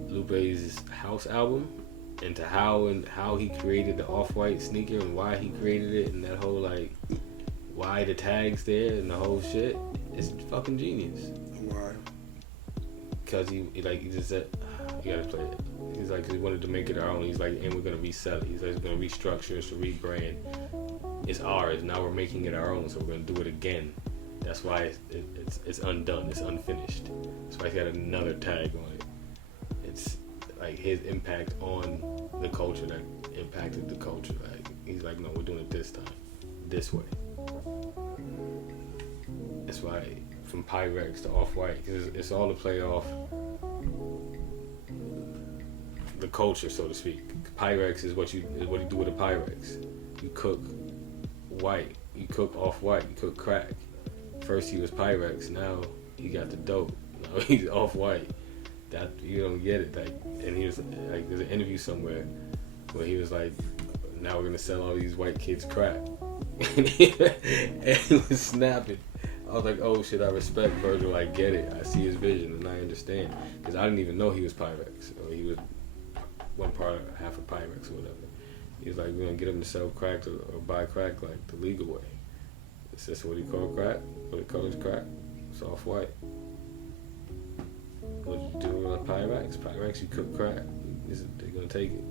Lupe's House album, and to how he created the off-white sneaker and why he created it, and that whole like why the tags there and the whole shit, it's fucking genius. Why? Cause he just said, you gotta play it. He's like, he wanted to make it our own. He's like, and we're gonna resell it. He's like, we're gonna restructure it, to rebrand. It's ours. Now we're making it our own, so we're gonna do it again. That's why it's undone. It's unfinished. That's why he's got another tag on it. It's like his impact on the culture that impacted the culture. Like he's like, no, we're doing it this time, this way. That's why from Pyrex to Off-White, cause it's all to play off the culture, so to speak. Pyrex is what you do with a Pyrex. You cook white, you cook Off-White, you cook crack. First he was Pyrex, now he got the dope. Now he's Off-White. That you don't get it. Like, and he was like, there's an interview somewhere where he was like, now we're gonna sell all these white kids crack, and he was snapping. I was like, oh shit, I respect Virgil. I get it. I see his vision and I understand, because I didn't even know he was Pyrex, or he was one part, half of Pyrex or whatever. He was like, we're gonna get him to sell crack or buy crack like the legal way. It's just what he called crack. What he calls crack. It's Off-White. What you do with Pyrex? Pyrex, you cook crack. They're gonna take it.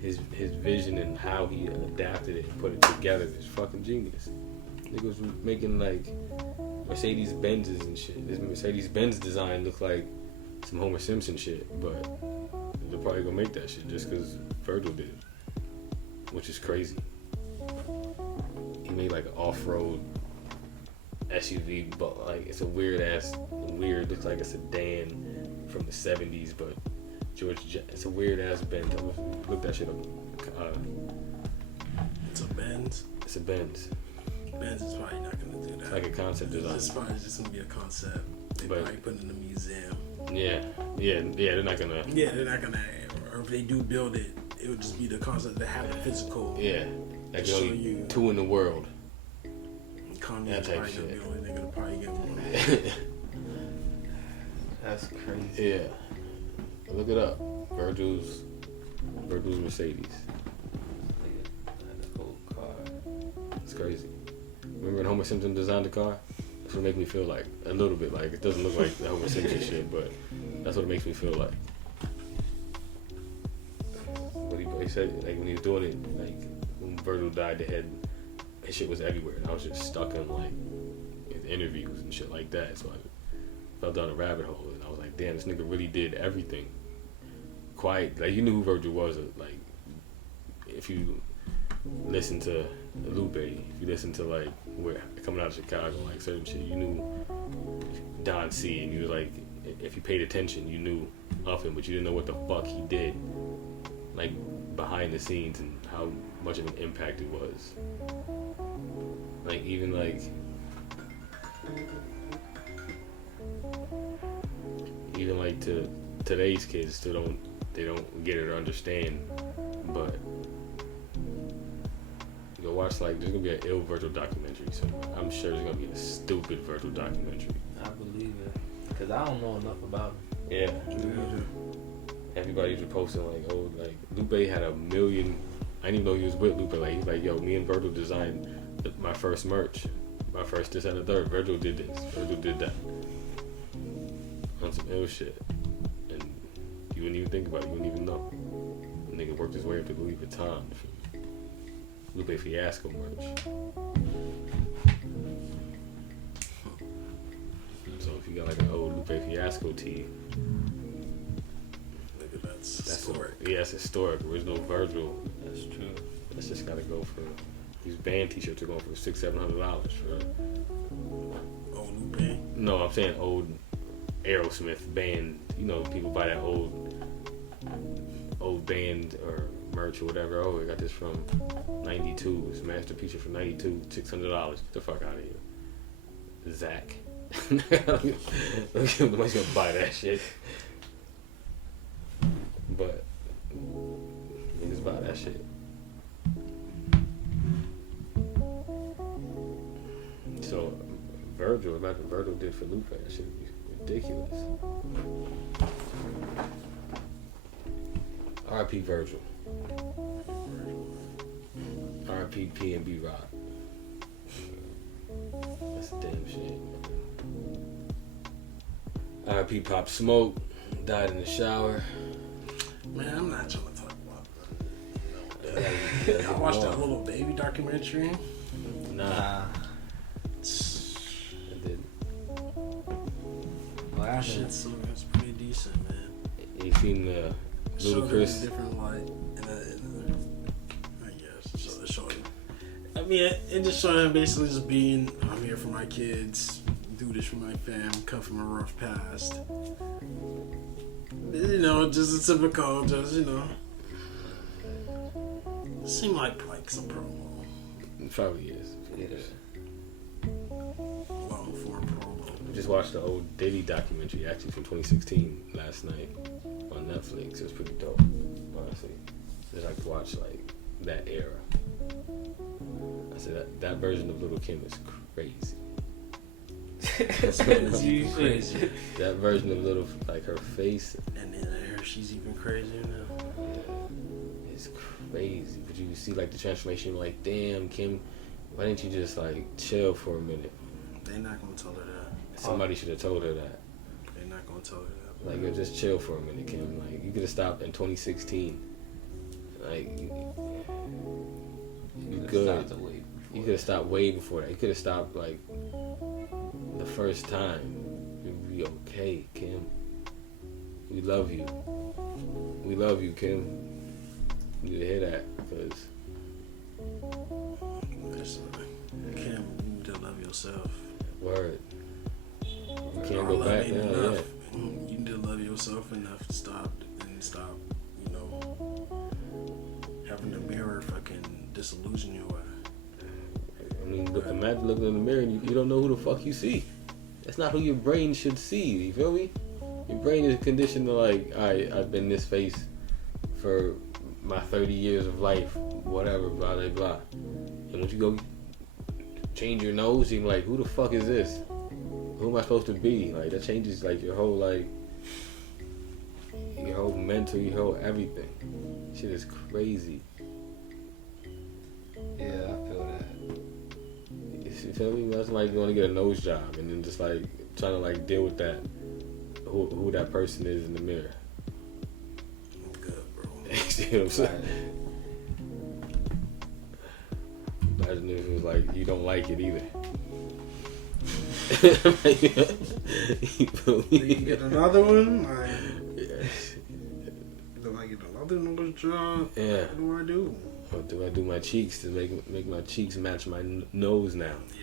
His vision and how he adapted it and put it together is fucking genius. Niggas was making like Mercedes Benzes and shit. This Mercedes Benz design looked like some Homer Simpson shit, but they're probably gonna make that shit just because Virgil did it, which is crazy. He made like an off-road SUV, but like it's a weird, looks like a sedan from the 70s, but it's a weird ass Benz. Look that shit up. It's a Benz. It's a Benz. Benz is probably not gonna do that. It's like a concept design. It's probably just gonna be a concept. They probably put it in a museum. Yeah. They're not gonna. Yeah, they're not gonna. Or if they do build it, it would just be the concept to have the physical. Yeah, like show only you 2 in the world. Kanye's type probably shit. gonna be the only nigga to probably get one. That's crazy. Yeah, look it up. Virgil's Mercedes. That's a cool car. It's crazy. Remember when Homer Simpson designed the car? That's what it makes me feel like. A little bit like. It doesn't look like the Homer Simpson shit, but that's what it makes me feel like. But he said, like, when he was doing it, like, when Virgil died, his shit was everywhere. And I was just stuck in, like, his interviews and shit like that. So I fell down a rabbit hole. And I was like, damn, this nigga really did everything. Quiet. Like, you knew who Virgil was. Like, if you listen to Lupe, if you listen to, like, where coming out of Chicago, like, certain shit, you knew Don C. And you was like, if you paid attention, you knew of him, but you didn't know what the fuck he did, like, behind the scenes, and how much of an impact it was. Like, even like to today's kids still don't get it or understand. But go watch, like, there's gonna be an ill Virgil documentary, so I'm sure there's gonna be a stupid Virgil documentary. I believe it, because I don't know enough about him. Yeah. Everybody's posting like, oh, like Lupe had 1 million. I didn't even know he was with Lupe. Like, he's like, yo, me and Virgil designed my first merch, my first this and the third. Virgil did this. Virgil did that. On some ill shit, and you wouldn't even think about it. You wouldn't even know. The nigga worked his way up to Louis Vuitton. Lupe Fiasco merch. So if you got like an old Lupe Fiasco tee. That's historic. It's historic. Original Virgil. That's true. That's just gotta go for. These band T-shirts are going for $600-$700 for. Old Lupe. No, I'm saying old Aerosmith band. You know, people buy that old band or merch or whatever. Oh, I got this from '92. It's masterpiece from '92. $600. Get the fuck out of here, Zach. Nobody's gonna buy that shit. But niggas buy that shit. So Virgil, imagine Virgil did for Lupe. That shit would be ridiculous. R.I.P. Virgil. R.I.P. P&B Rock. That's damn shit. R.I.P. Pop Smoke. Died in the shower. Man, I'm not trying to talk about that. I watched that Little Baby documentary. Nah. I didn't. Well, that shit's pretty decent, man. You seen the Ludacris? Different light. I guess. So showing. I mean, it just showed him basically just being, I'm here for my kids, do this for my fam, come from a rough past. You know, just a typical, just, you know. It seemed like some promo. It probably is. Yeah. Long form promo. I just watched the old Diddy documentary, actually from 2016 last night on Netflix. It was pretty dope, honestly. Just like to watch like that era. I said that version of Little Kim is crazy. Crazy. That version of Little, like her face, And then her, she's even crazier now. yeah, it's crazy. But you see like the transformation, like, damn, Kim, why didn't you just like chill for a minute? They're not gonna tell her that. Somebody should have told her that. They're not gonna tell her that. Like, yo, just chill for a minute, Kim. Like, you could have stopped in 2016. Like, you good. before. You could have stopped way before that. You could have stopped like the first time. You'd be okay, Kim. We love you. We love you, Kim. You need to hear that, because Kim, you need to love yourself. word. You can't Our go love back ain't now. enough. Yeah. You need to love yourself enough to stop, you know, having the mirror fucking disillusion you. I mean, imagine looking in the mirror and you don't know who the fuck you see. That's not who your brain should see. You feel me? Your brain is conditioned to like, alright, I've been this face for my 30 years of life, whatever, blah, blah, blah. And once you go change your nose, you're like, who the fuck is this? Who am I supposed to be? Like, that changes like your whole mental, your whole everything. Shit is crazy. Yeah, I feel that. You feel me? That's like going to get a nose job and then just like trying to like deal with that, who that person is in the mirror. I'm good, bro. You see what I'm saying? Imagine if it was like you don't like it either. You feel Do you me? get another one? Yeah. Do I get another nose job? Yeah. What do I do? Or do I do my cheeks to make my cheeks match my nose now? Yeah.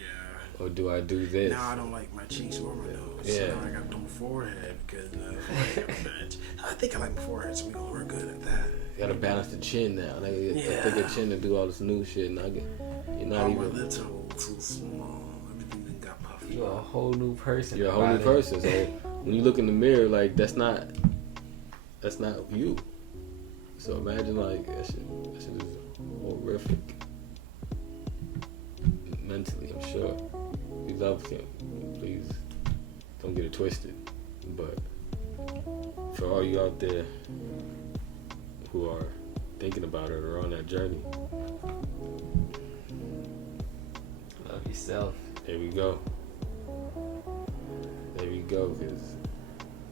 Or do I do this? Now I don't like my cheeks or my nose. Yeah. So now I got to do my forehead because forehead match. I think I like my forehead, so we're good at that. You gotta balance the chin now. Like, Yeah. a thicker chin to do all this new shit. And you're not All even. my lips are a little too small. Everything done got puffy. You're a whole new person. You're a whole new Friday. person. So when you look in the mirror, like that's not you. So imagine like that shit is horrific. Mentally, I'm sure. We love Kim. Please don't get it twisted. But for all you out there who are thinking about it or on that journey, Love yourself. there we go. There we go, because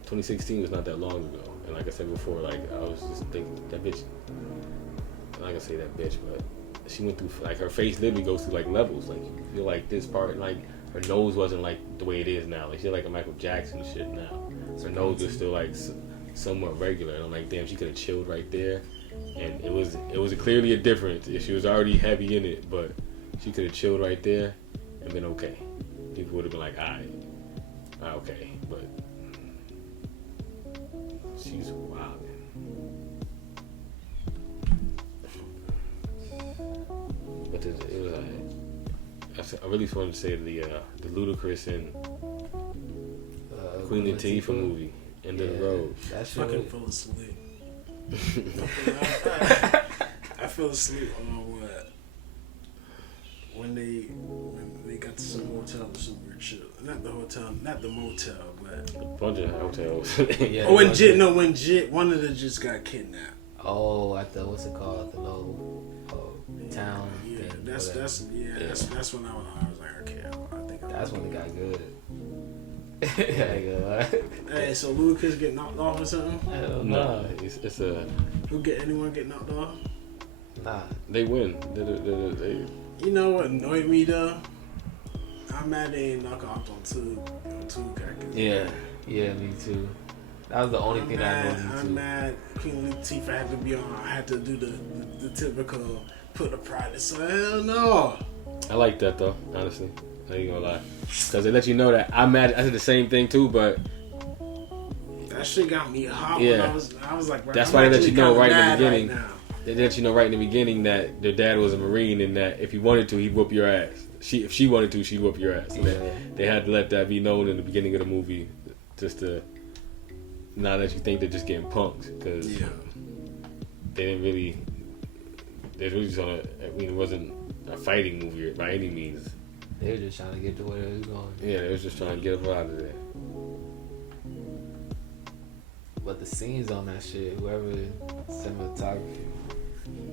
2016 was not that long ago. And like I said before, like I was just thinking, that bitch, I'm not gonna say that bitch, but she went through, like her face literally goes through like levels. Like you feel like this part, and like her nose wasn't like the way it is now. Like she's like a Michael Jackson shit now. Her nose is still like somewhat regular. And I'm like, damn, she could have chilled right there. And it was clearly a difference. If she was already heavy in it, but she could have chilled right there and been okay. People would have been like, alright, okay, but she's wild. But it was I really just wanted to say the Ludacris and Queen Latifah movie, End of the Road. That shit Fucking was- fell asleep. I fell asleep on what? When they got to some hotel or some weird shit. Not the hotel, not the motel, but A bunch of hotels. Yeah, oh, when it Jit, was- no, when Jit, one of the just got kidnapped. Oh, at the what's it called? The little town. Yeah, thing, that's whatever. that's when I was like, okay, I think That's when it got good. Like, Hey, so Lucas get knocked off or something? hell No, no. it's a Anyone get knocked off? Nah. they win. They You know what annoyed me though? I'm mad they ain't knock off on two crackers. yeah. Yeah, me too. That was the only thing that annoyed me I'm too. mad Queen Latifah had to be on. I had to do the typical put a pride aside. Hell no. I like that though, honestly. I ain't gonna lie, because they let you know that I'm mad. I did the same thing too, but That shit got me hot. Yeah. When I was like, That's I'm why they let actually you know kinda right in the mad beginning. Right now. they let you know right in the beginning that their dad was a Marine and that if he wanted to, he'd whoop your ass. If she wanted to, she'd whoop your ass. And they had to let that be known in the beginning of the movie, just to not let you think they're just getting punked, because Yeah. they didn't really. They really just on a. I mean, it wasn't a fighting movie by any means. They were just trying to get to where they was going. Yeah, they was just trying to get up out of there. But the scenes on that shit, whoever cinematography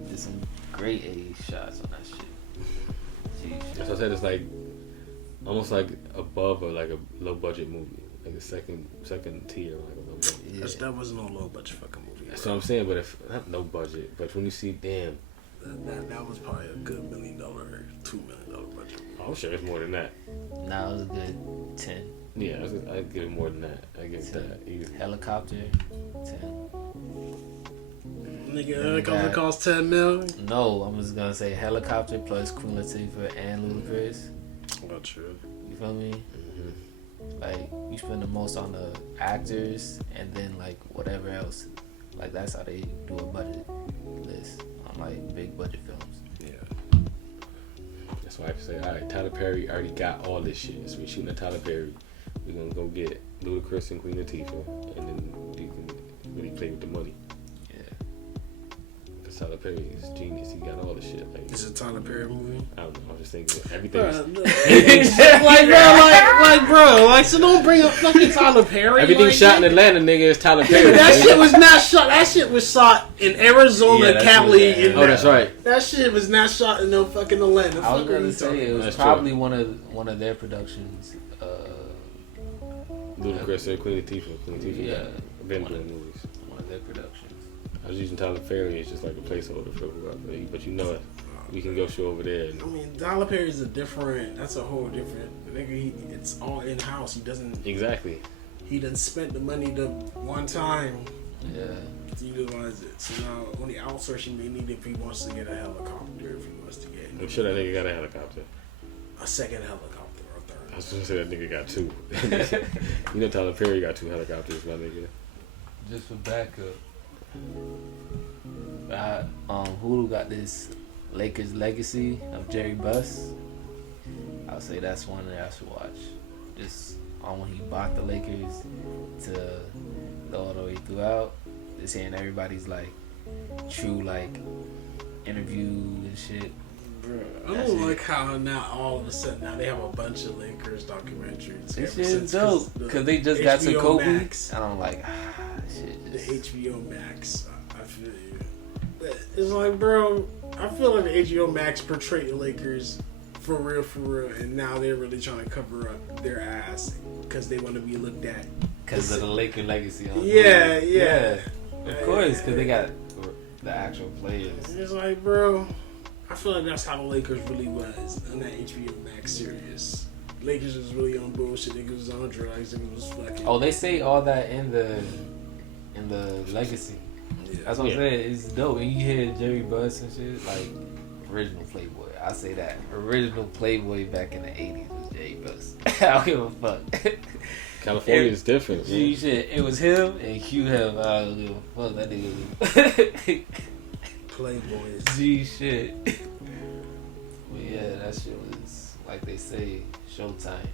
did some great A shots on that shit. Jeez. That's what I said. It's like almost like above or like a low budget movie, like a second tier, like a low budget. Yeah. That wasn't no low budget fucking movie. That's what I'm saying. But if not no budget, but when you see, damn, That was probably a good $1 million, $2 million budget. I'm sure it's more than that. Nah, it was a good 10. Yeah, I'd give it more than that. I get 10. that easy. Helicopter, 10. Nigga, helicopter cost 10 mil. No, I'm just gonna say helicopter plus Queen Latifah and Ludacris. Not true. You feel me? Mm-hmm. Like, you spend the most on the actors and then, like, whatever else. Like, that's how they do a budget list on, like, big budget films. Yeah. That's why I say, all right, Tyler Perry already got all this shit. So we're shooting at Tyler Perry. We're gonna go get Ludacris and Queen Latifah, and then you can really play with the money. Tyler Perry is genius. He got all the shit. Like, This is a Tyler Perry movie. I don't know. I'm just thinking everything. Like, so don't bring up fucking Tyler Perry. Everything like, shot in Atlanta, nigga, is Tyler Perry. That shit was not shot. That shit was shot in Arizona, Yeah, Cali. Oh, that's right. That shit was not shot in no fucking Atlanta. I was Fuck are gonna you say talking it was That's probably true. one of their productions. Ludacris and Queen Latifah. Queen Latifah Yeah. been doing movies. One of their productions. I was using Tyler Perry as just like a placeholder for whoever. But you know it. We can go show over there. And I mean, Tyler Perry's that's a whole different nigga. It's all in house. He doesn't spend the money the one time Yeah. to utilize it. So now only outsourcing they need if he wants to get a helicopter, if he wants to get I'm sure that nigga got a helicopter. a second helicopter or a third. I was gonna say that nigga got 2. You know Tyler Perry got 2 helicopters, my nigga. Just for backup. Hulu got this Lakers Legacy of Jerry Buss. I'll say that's one that I should watch. Just on when he bought the Lakers to all the way throughout. Just hearing everybody's like true like interview and shit. Bro, I don't like how now all of a sudden now they have a bunch of Lakers documentaries. This ever shit since is dope because they just got to HBO Kobe, Max. and I'm like, this shit The just. HBO Max. I feel you. But it's like, bro, I feel like the HBO Max portrayed the Lakers for real, and now they're really trying to cover up their ass because they want to be looked at. Because of the Laker legacy on Yeah. Of course, because they got the actual players. It's like, bro, I feel like that's how the Lakers really was on that HBO Max series. Lakers was really on bullshit. Niggas was on drugs. Niggas was fucking. Oh, they say all that in the legacy. Yeah. That's what I'm saying. It's dope. And you hear Jerry Buss and shit, like original Playboy. I say that original Playboy back in the '80s was Jerry Buss. I don't give a fuck. California is different. G shit. It was him and Hugh Hef. I don't give a fuck. That nigga. Playboys. G shit. But yeah, that shit was like they say, Showtime.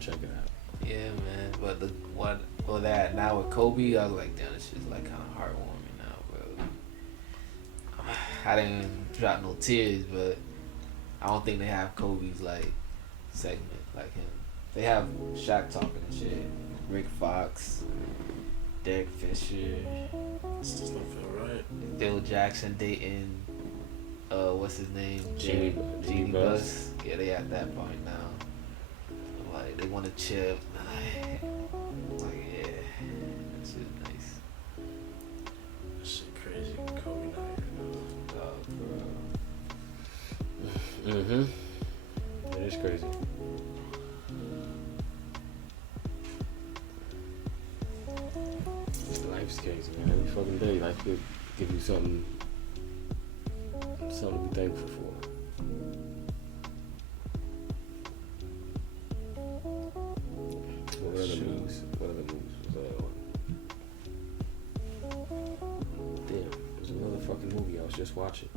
Check it out. Yeah, man. But that now with Kobe, I was like, damn, this shit's like kind of heartwarming now, bro. I didn't drop no tears, but I don't think they have Kobe's like segment like him. They have Shaq talking and shit, Rick Fox, Derek Fisher, This does not feel right. Phil Jackson dating, what's his name? Jeannie Buss. Buss. Yeah, they at that point now. Like they want to chip. Like yeah, that shit nice. That shit crazy. Kobe not here. Oh, bro. Mm-hmm. It is crazy. Life's crazy, man. Every fucking day, life could give you something to be thankful for. What other movies? What other movies was that on? Damn, there's another fucking movie I was just watching.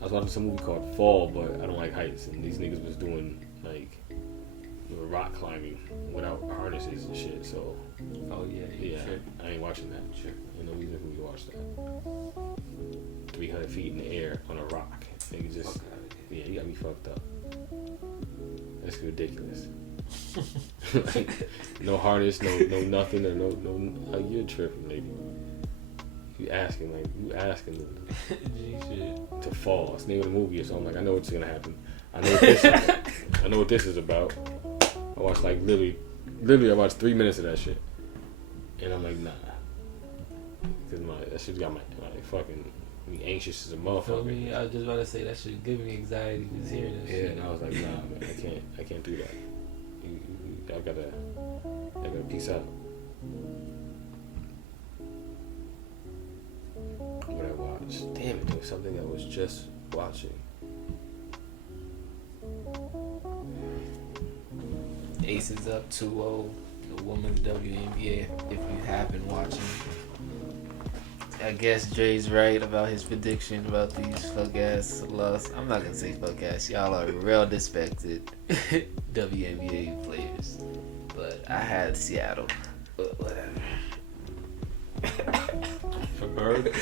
I was watching some movie called Fall, but I don't like heights, and these niggas was doing like rock climbing without harnesses and shit. So Oh yeah, yeah, Sure. I ain't watching that. Sure. Ain't no reason for me to watch that. 300 feet in the air on a rock. Nigga just Fuck outta here. yeah, you got me fucked up. That's ridiculous. Like, no harness, no nothing, or no. Like, you're tripping, lady. You asking G shit. to fall. It's the name of the movie, so I'm like, I know what's gonna happen. I know what this is about. I watched like literally I watched 3 minutes of that shit, and I'm like, nah. Cause that shit got my fucking me anxious as a Feel motherfucker. me? I was just about to say that should give me anxiety just hearing that Yeah, shit. and I was like, nah, man, I can't do that. I gotta peace out. What I watched? Damn it, there was something I was just watching. Aces up 2-0. The women's WNBA. If you have been watching, I guess Dre's right about his prediction about these fuck ass loss. I'm not gonna say fuck ass. Y'all are real disrespected WNBA players, but I had Seattle. But whatever. For Bird?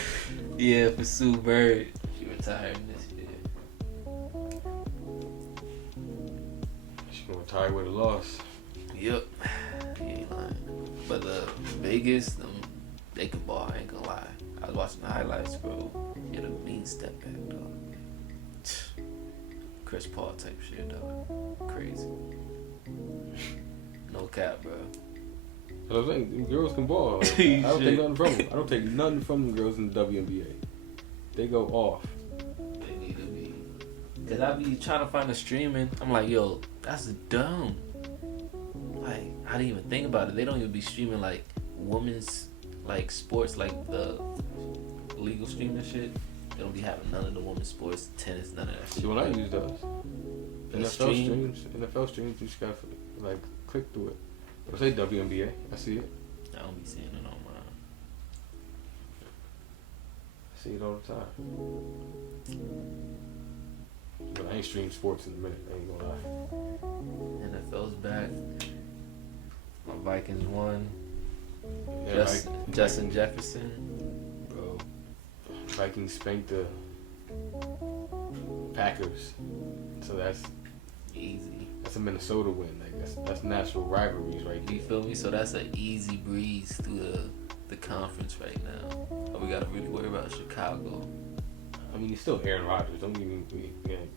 Yeah, for Sue Bird. She retired this year. She gonna retire with a loss. Yep. You ain't lying. But Vegas, they can ball, I ain't gonna lie. I was watching the highlights, bro. Get a mean step back, dog. Chris Paul type shit, dog. Crazy. No cap, bro. I was saying, them girls can ball. Like, I don't take nothing from them. I don't take nothing from them girls in the WNBA. They go off. They need to be. Cause I be trying to find the streaming. I'm like, yo, that's dumb. Like, I didn't even think about it. They don't even be streaming like women's like sports, like the legal streaming shit. They don't be having none of the women's sports, tennis, none of that shit. See, when I use those NFL stream? streams, you just gotta like click through it. It'll say WNBA. I see it. I don't be seeing it on mine. I see it all the time. But I ain't streamed sports in a minute. I ain't gonna lie. NFL's back. My Vikings won. Yeah, Justin Jefferson. Bro, Vikings spanked the Packers. So that's Easy. a Minnesota win. Like that's national rivalries right You there. feel me? So that's an easy breeze through the conference right now. But we gotta really worry about Chicago. I mean, it's still Aaron Rodgers. Don't get me.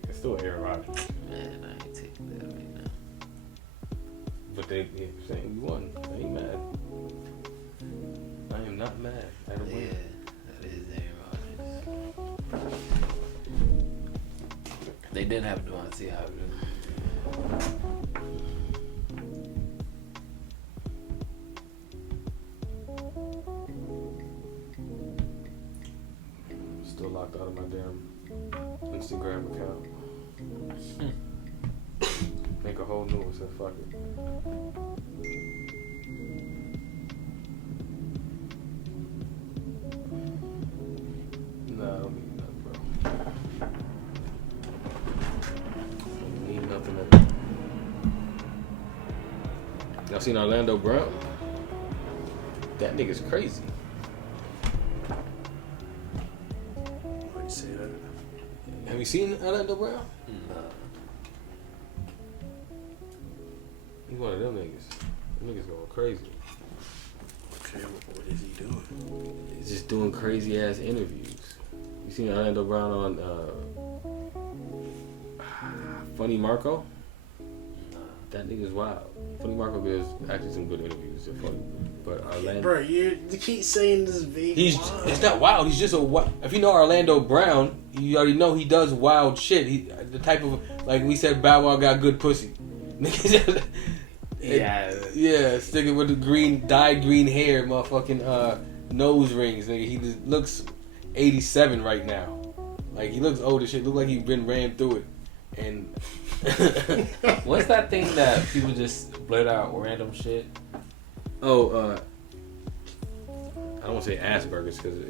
It's still Aaron Rodgers. Man, I ain't taking that right now. But they saying we won. I ain't mad. I am not mad at a win. Yeah, that is Aaron Rodgers. They didn't have Devontae Hopkins. Still locked out of my damn Instagram account. Make a whole new one. Said fuck it. Nah, I don't need nothing, bro. Don't need nothing. Y'all seen Orlando Brown? That nigga's crazy. Why'd you say that? Have you seen Orlando Brown? Nah. He's one of them niggas. Them niggas going crazy. Okay, what is he doing? He's just doing crazy ass interviews. You seen Orlando Brown on Funny Marco? That nigga's wild. Funny Marco gives actually some good interviews. They're funny. But Orlando, Bro, you keep saying this vague. it's not wild. He's just if you know Orlando Brown, you already know he does wild shit. He the type of, like we said, Bow Wow got good pussy. Yeah, sticking with the dyed green hair, motherfucking nose rings. Nigga, he just looks 87 right now. Like he looks old as shit. Look like he been ran through it. And What's that thing that people just blurt out random shit? I don't want to say Asperger's because I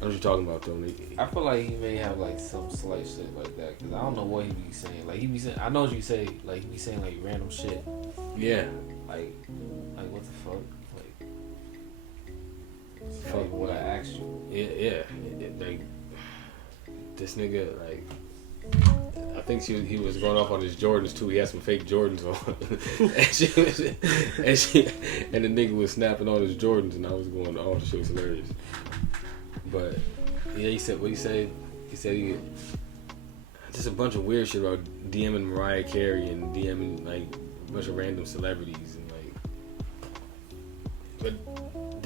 know what you're talking about though. I feel like he may have like some slight shit like that because I don't know what he be saying. Like he be saying, I know what you say. Like he be saying like random shit. Yeah. Like what the fuck? Like what I asked you. Yeah. Like this nigga, like I think he was going off on his Jordans too. He had some fake Jordans on, and the nigga was snapping on his Jordans, and I was going, "Oh, the shit was hilarious." But yeah, he said what he said. He said just a bunch of weird shit about DMing Mariah Carey and DMing like a bunch of random celebrities and like. But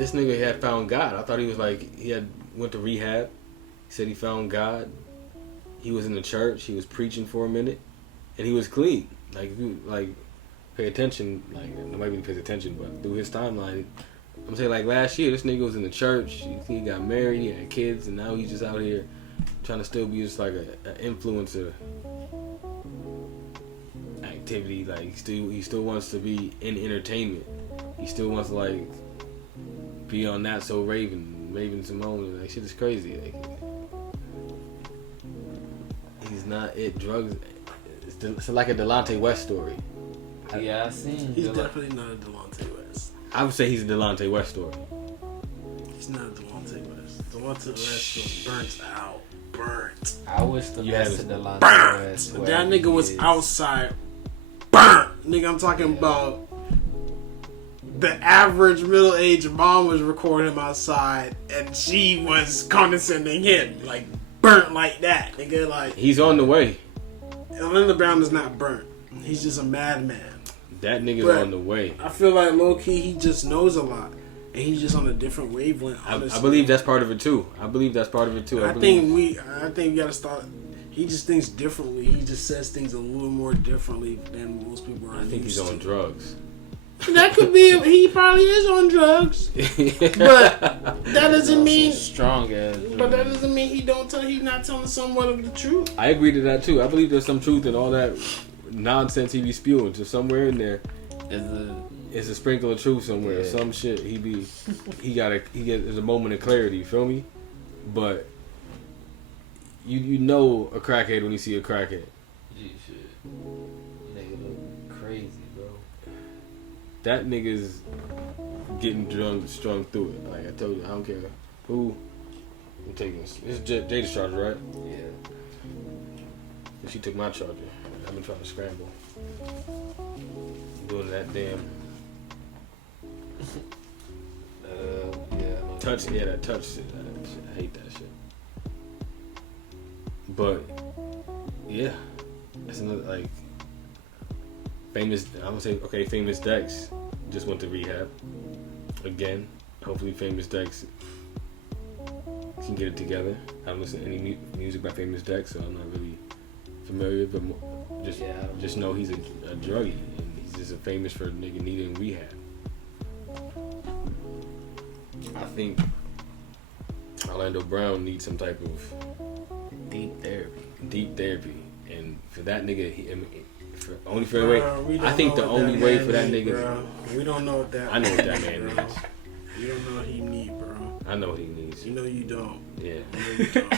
this nigga had found God. I thought he was like, he had went to rehab. He said he found God. He was in the church. He was preaching for a minute, and he was clean. Like if you like pay attention, like nobody really pays attention, but through his timeline, I'm saying like last year, this nigga was in the church. He got married, he had kids, and now he's just out here trying to still be just like an influencer activity. Like he still wants to be in entertainment. He still wants to like be on Not So Raven Simone. Like shit is crazy. Like he's not it. Drugs. It's like a Delonte West story. Yeah, I seen. He's definitely not a Delonte West. I would say he's a Delonte West story. He's not a Delonte West. Delonte West was burnt out. Burnt. I wish the You best had of Delonte Burnt. West. That wherever nigga he was is. outside. Burnt. Nigga, I'm talking about the average middle-aged mom was recording him outside, and she was condescending him. Like, burnt like that. Nigga, like... He's on the way. Orlando Brown is not burnt. He's just a madman. That nigga's But on the way. I feel like low-key, he just knows a lot. And he's just on a different wavelength, I honestly. believe that's part of it too. I think we gotta start. He just thinks differently. He just says things a little more differently than most people are. I think he's on drugs. That could be. He probably is on drugs, but that doesn't mean. Strong ass. But that doesn't mean he's not telling somewhat of the truth. I agree to that too. I believe there's some truth in all that nonsense he be spewing. So somewhere in there is a sprinkle of truth somewhere. Yeah. Some shit he gets a moment of clarity. You feel me? But you know a crackhead when you see a crackhead. Gee, shit. Nigga look crazy, bro. That nigga's getting strung through it. Like I told you, I don't care who. I'm taking this. This is Jada's charger, right? Yeah. She took my charger. I've been trying to scramble. Doing that damn Yeah. touch. Yeah, that touch shit. I hate that shit. But yeah, that's another like famous. I'm gonna say okay. Famous Dex just went to rehab again. Hopefully, Famous Dex can get it together. I don't listen to any music by Famous Dex, so I'm not really familiar. But just know he's a druggie, and he's just famous for nigga needing rehab. I think Orlando Brown needs some type of deep therapy, and for that nigga, I think the only way for that nigga. Bro. We don't know what that. I know what that means, man bro. needs. You don't know what he needs, bro. I know what he needs. You know you don't. Yeah, You know you don't.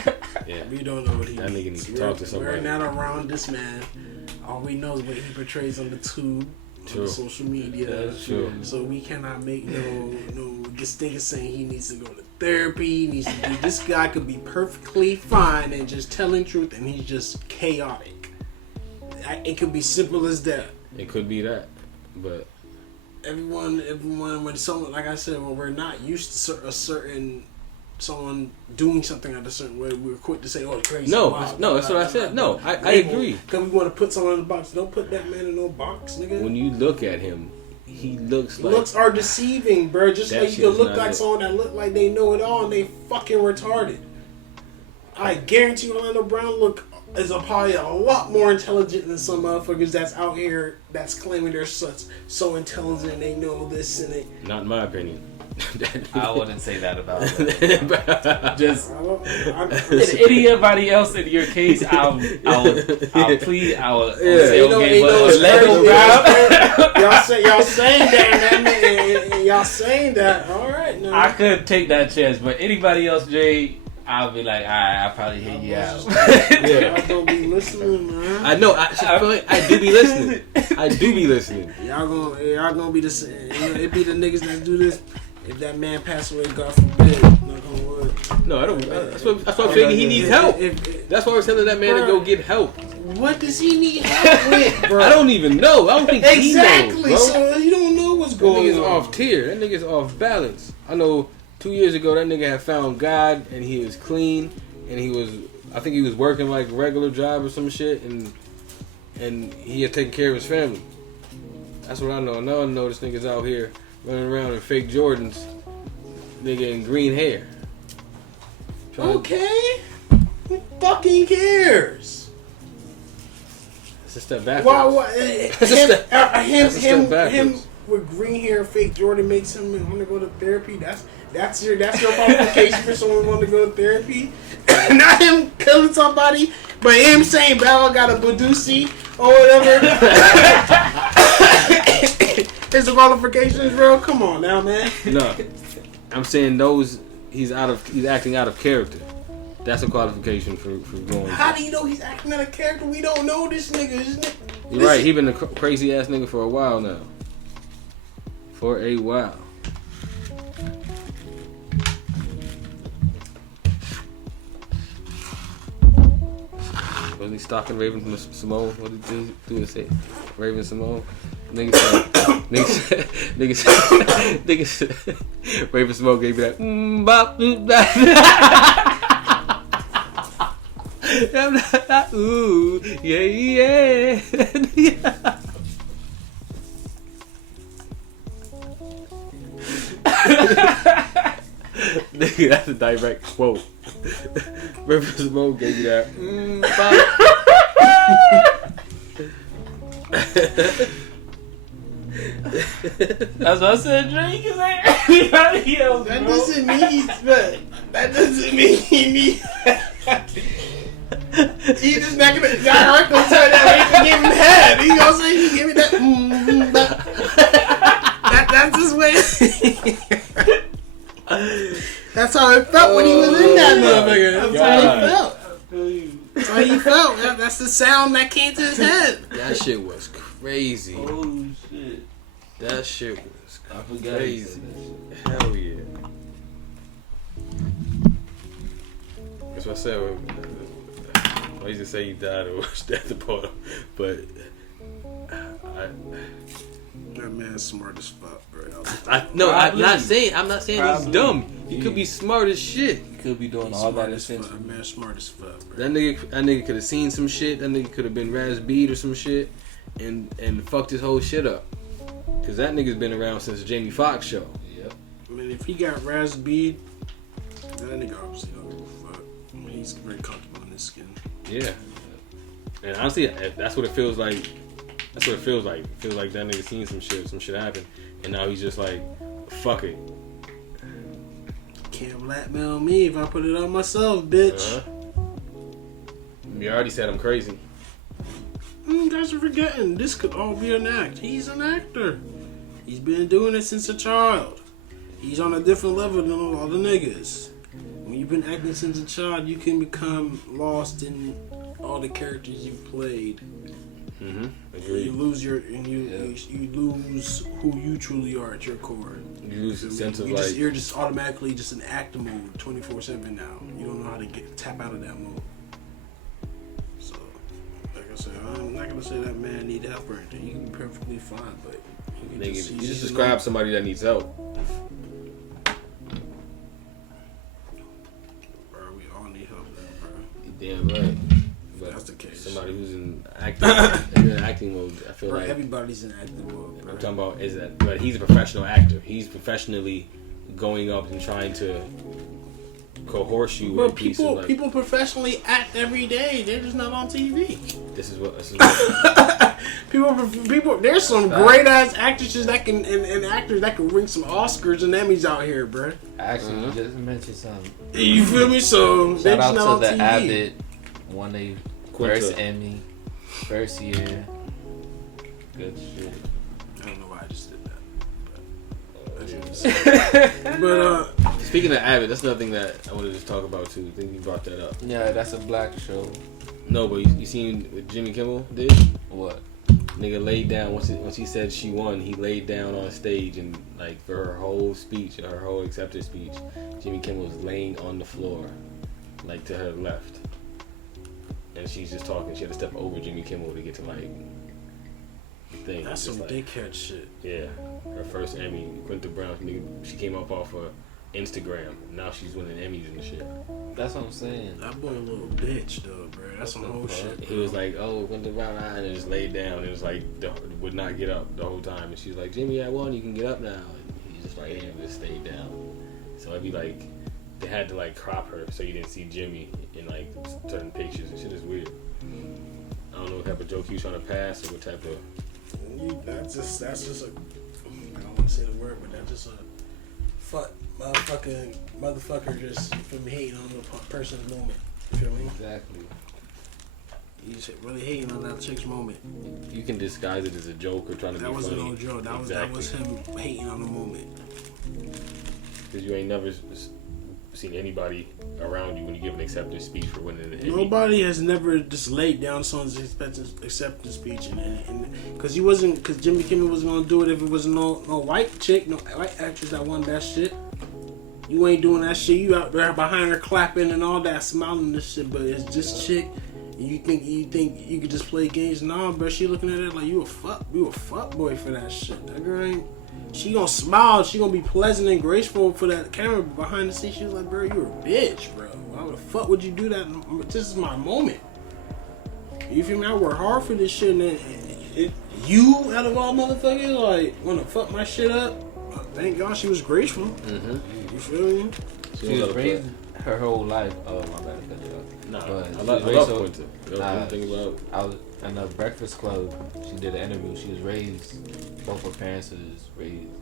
yeah. We don't know what he That nigga needs. needs to talk to somebody. We're not around this man. All we know is what he portrays on the tube, True. on social media. That's true. So we cannot make no distinction saying he needs to go to therapy. He needs to do. This guy could be perfectly fine and just telling truth, and he's just chaotic. It could be simple as that. It could be that, but Everyone, when someone, like I said, when we're not used to someone doing something at a certain way, we're quick to say, "Oh, crazy." no, wow, that's what I said. No, I agree. Because we want to put someone in a box. Don't put that man in no box, nigga. When you look at him, he looks like Looks are deceiving, bro. Just That like you shit can is look not like it. someone that look like they know it all and they fucking retarded. I guarantee you Orlando Brown is probably a lot more intelligent than some motherfuckers that's out here that's claiming they're so intelligent and they know this and it. not in my opinion. I wouldn't say that about it. Just I anybody else in your case, I'll plead. I will say you know, okay, you know but it's Orlando Brown. y'all saying that, y'all saying that. All right, no. I could take that chance, but anybody else, Jay, I'll be like, alright, I'll probably hear you out. Yeah. Y'all gonna be listening, man. I know. I do be listening. I do be listening. Y'all gonna be the same. You know, it be the niggas that do this. If that man passed away, God forbid, knock on wood. No, I don't. That's what I'm saying. He needs help. That's why we're telling that man to go get help. What does he need help with, bro? I don't even know. I don't think exactly. he knows, bro. So you don't know what's That going nigga's on. off tier. That nigga's off balance. I know 2 years ago that nigga had found God and he was clean and I think he was working like a regular job or some shit and he had taken care of his family. That's what I know. Now I know this nigga's out here running around in fake Jordans nigga in green hair. Okay. Who fucking cares? It's a step backwards. Why him step backwards. with green hair, fake Jordan makes him want to go to therapy. That's your qualification for someone want to go to therapy. Not him killing somebody, but him saying Bella got a Badusi or whatever. His qualifications, bro. Come on now, man. No, I'm saying he's acting out of character. That's a qualification for going. How do you know he's acting out of character? We don't know this nigga. You're right. He been a crazy ass nigga for a while now. For a while. Wasn't he stalking Raven Simone? What did he do to say? Raven Simone? Nigga said, Raven Simone gave me that. Bop, ooh, yeah. Nigga, that's a direct quote. Raven Simone gave you that. That's what I said. Drake is like everybody else. That bro. doesn't mean he He just not gonna tell that Raven give him head. He gonna say he give me that. That's his way. That's how it felt when he was in that motherfucker. That's how he felt. That's how he felt. That's the sound that came to his head. That shit was crazy. Oh shit! That shit was I forgot. crazy. Hell yeah. That's what I said. I used to say he died or was dead the bottom, but That man's smart as fuck, bro. I'm not saying he's dumb. He could be smart as shit. He could be doing all that That attention. man's smart as fuck, bro. That nigga could have seen some shit. That nigga could have been Raz Beat or some shit, and fucked his whole shit up. Cause that nigga's been around since the Jamie Foxx show. Yep. I mean, if he got Raz Bead, that nigga obviously don't give a fuck. I mean, he's very comfortable in his skin. Yeah. And honestly, that's what it feels like. That's what it feels like. It feels like that nigga seen some shit happen, and now he's just like, fuck it. Can't blackmail me if I put it on myself, bitch. You already said I'm crazy. You guys are forgetting. This could all be an act. He's an actor. He's been doing it since a child. He's on a different level than all the niggas. When you've been acting since a child, you can become lost in all the characters you've played. Agreed. You lose you lose who you truly are at your core. You lose the sense of like. You're just automatically just in actor mode 24/7 now. You don't know how to tap out of that mode. So, like I said, I'm not gonna say that man need help or anything. He can be perfectly fine, but You just describe somebody that needs help. Bro, we all need help now, bro. You damn right. But That's the case. somebody who's in acting mode, I feel Bro, like everybody's in acting mode, bro. I'm talking about is that, but he's a professional actor. He's professionally going up and trying to coerce you. Bro, with a piece of, like, people professionally act every day. They're just not on TV. This is what People. There's some great ass actresses that can and actors that can win some Oscars and Emmys out here, bro. Actually, you just mentioned something. You feel me? So they're Shout just not out on to the TV. Abbott. Won their Quinta. first Emmy, first year. Good shit. I don't know why I just did that. But Speaking of Abbott, that's another thing that I wanted to talk about too. I think you brought that up. Yeah, that's a black show. No, but you seen what Jimmy Kimmel did? What? Nigga laid down once he said she won. He laid down on stage and like for her whole speech, her whole acceptance speech, Jimmy Kimmel was laying on the floor, like to her left, and she's just talking. She had to step over Jimmy Kimmel to get to like thing. that's Just some like, dickhead shit. yeah, her first Emmy, Quinta Brown. She came up off of Instagram. Now she's winning Emmys and shit. That's what I'm saying. That boy a little bitch though, bro. That's some whole shit. He was like, "Oh, Quinta Brown," and just laid down. And it was like would not get up the whole time. And she's like, "Jimmy, I won. You can get up now." And he's just like, "Yeah, just stay down." So it'd be like they had to like crop her so you didn't see Jimmy in like certain pictures and shit is weird. I don't know what type of joke you trying to pass or what type of. That's just a. I don't want to say the word, but that's just a motherfucker just from hating on the person's moment. You feel me? Exactly. He's really hating on that chick's moment. You can disguise it as a joke or trying to be funny. That wasn't no joke. That was him hating on the moment. Because you ain't never seen anybody around you when you give an acceptance speech for winning an Emmy. Nobody has never just laid down someone's acceptance speech, and because Jimmy Kimmel wasn't gonna do it if it was no white chick, no white actress that won that shit. You ain't doing that shit. You out there behind her clapping and all that, smiling and shit, but it's just chick. You think you could just play games? Nah, bro. She looking at it like you a fuck boy for that shit. That girl ain't. She gonna smile. She gonna be pleasant and graceful for that camera. But behind the scenes, she was like, bro, you a bitch, bro. Why the fuck would you do that? This is my moment. You feel me? I work hard for this shit, and you out of all motherfuckers, like wanna fuck my shit up. Thank God she was graceful. Mm-hmm. You feel me? She was raised her whole life. Oh my bad, I cut you off. Nah, But I she love was raised so- Quinta. Anything about? I was in the Breakfast Club. She did an interview. She was raised. Both her parents was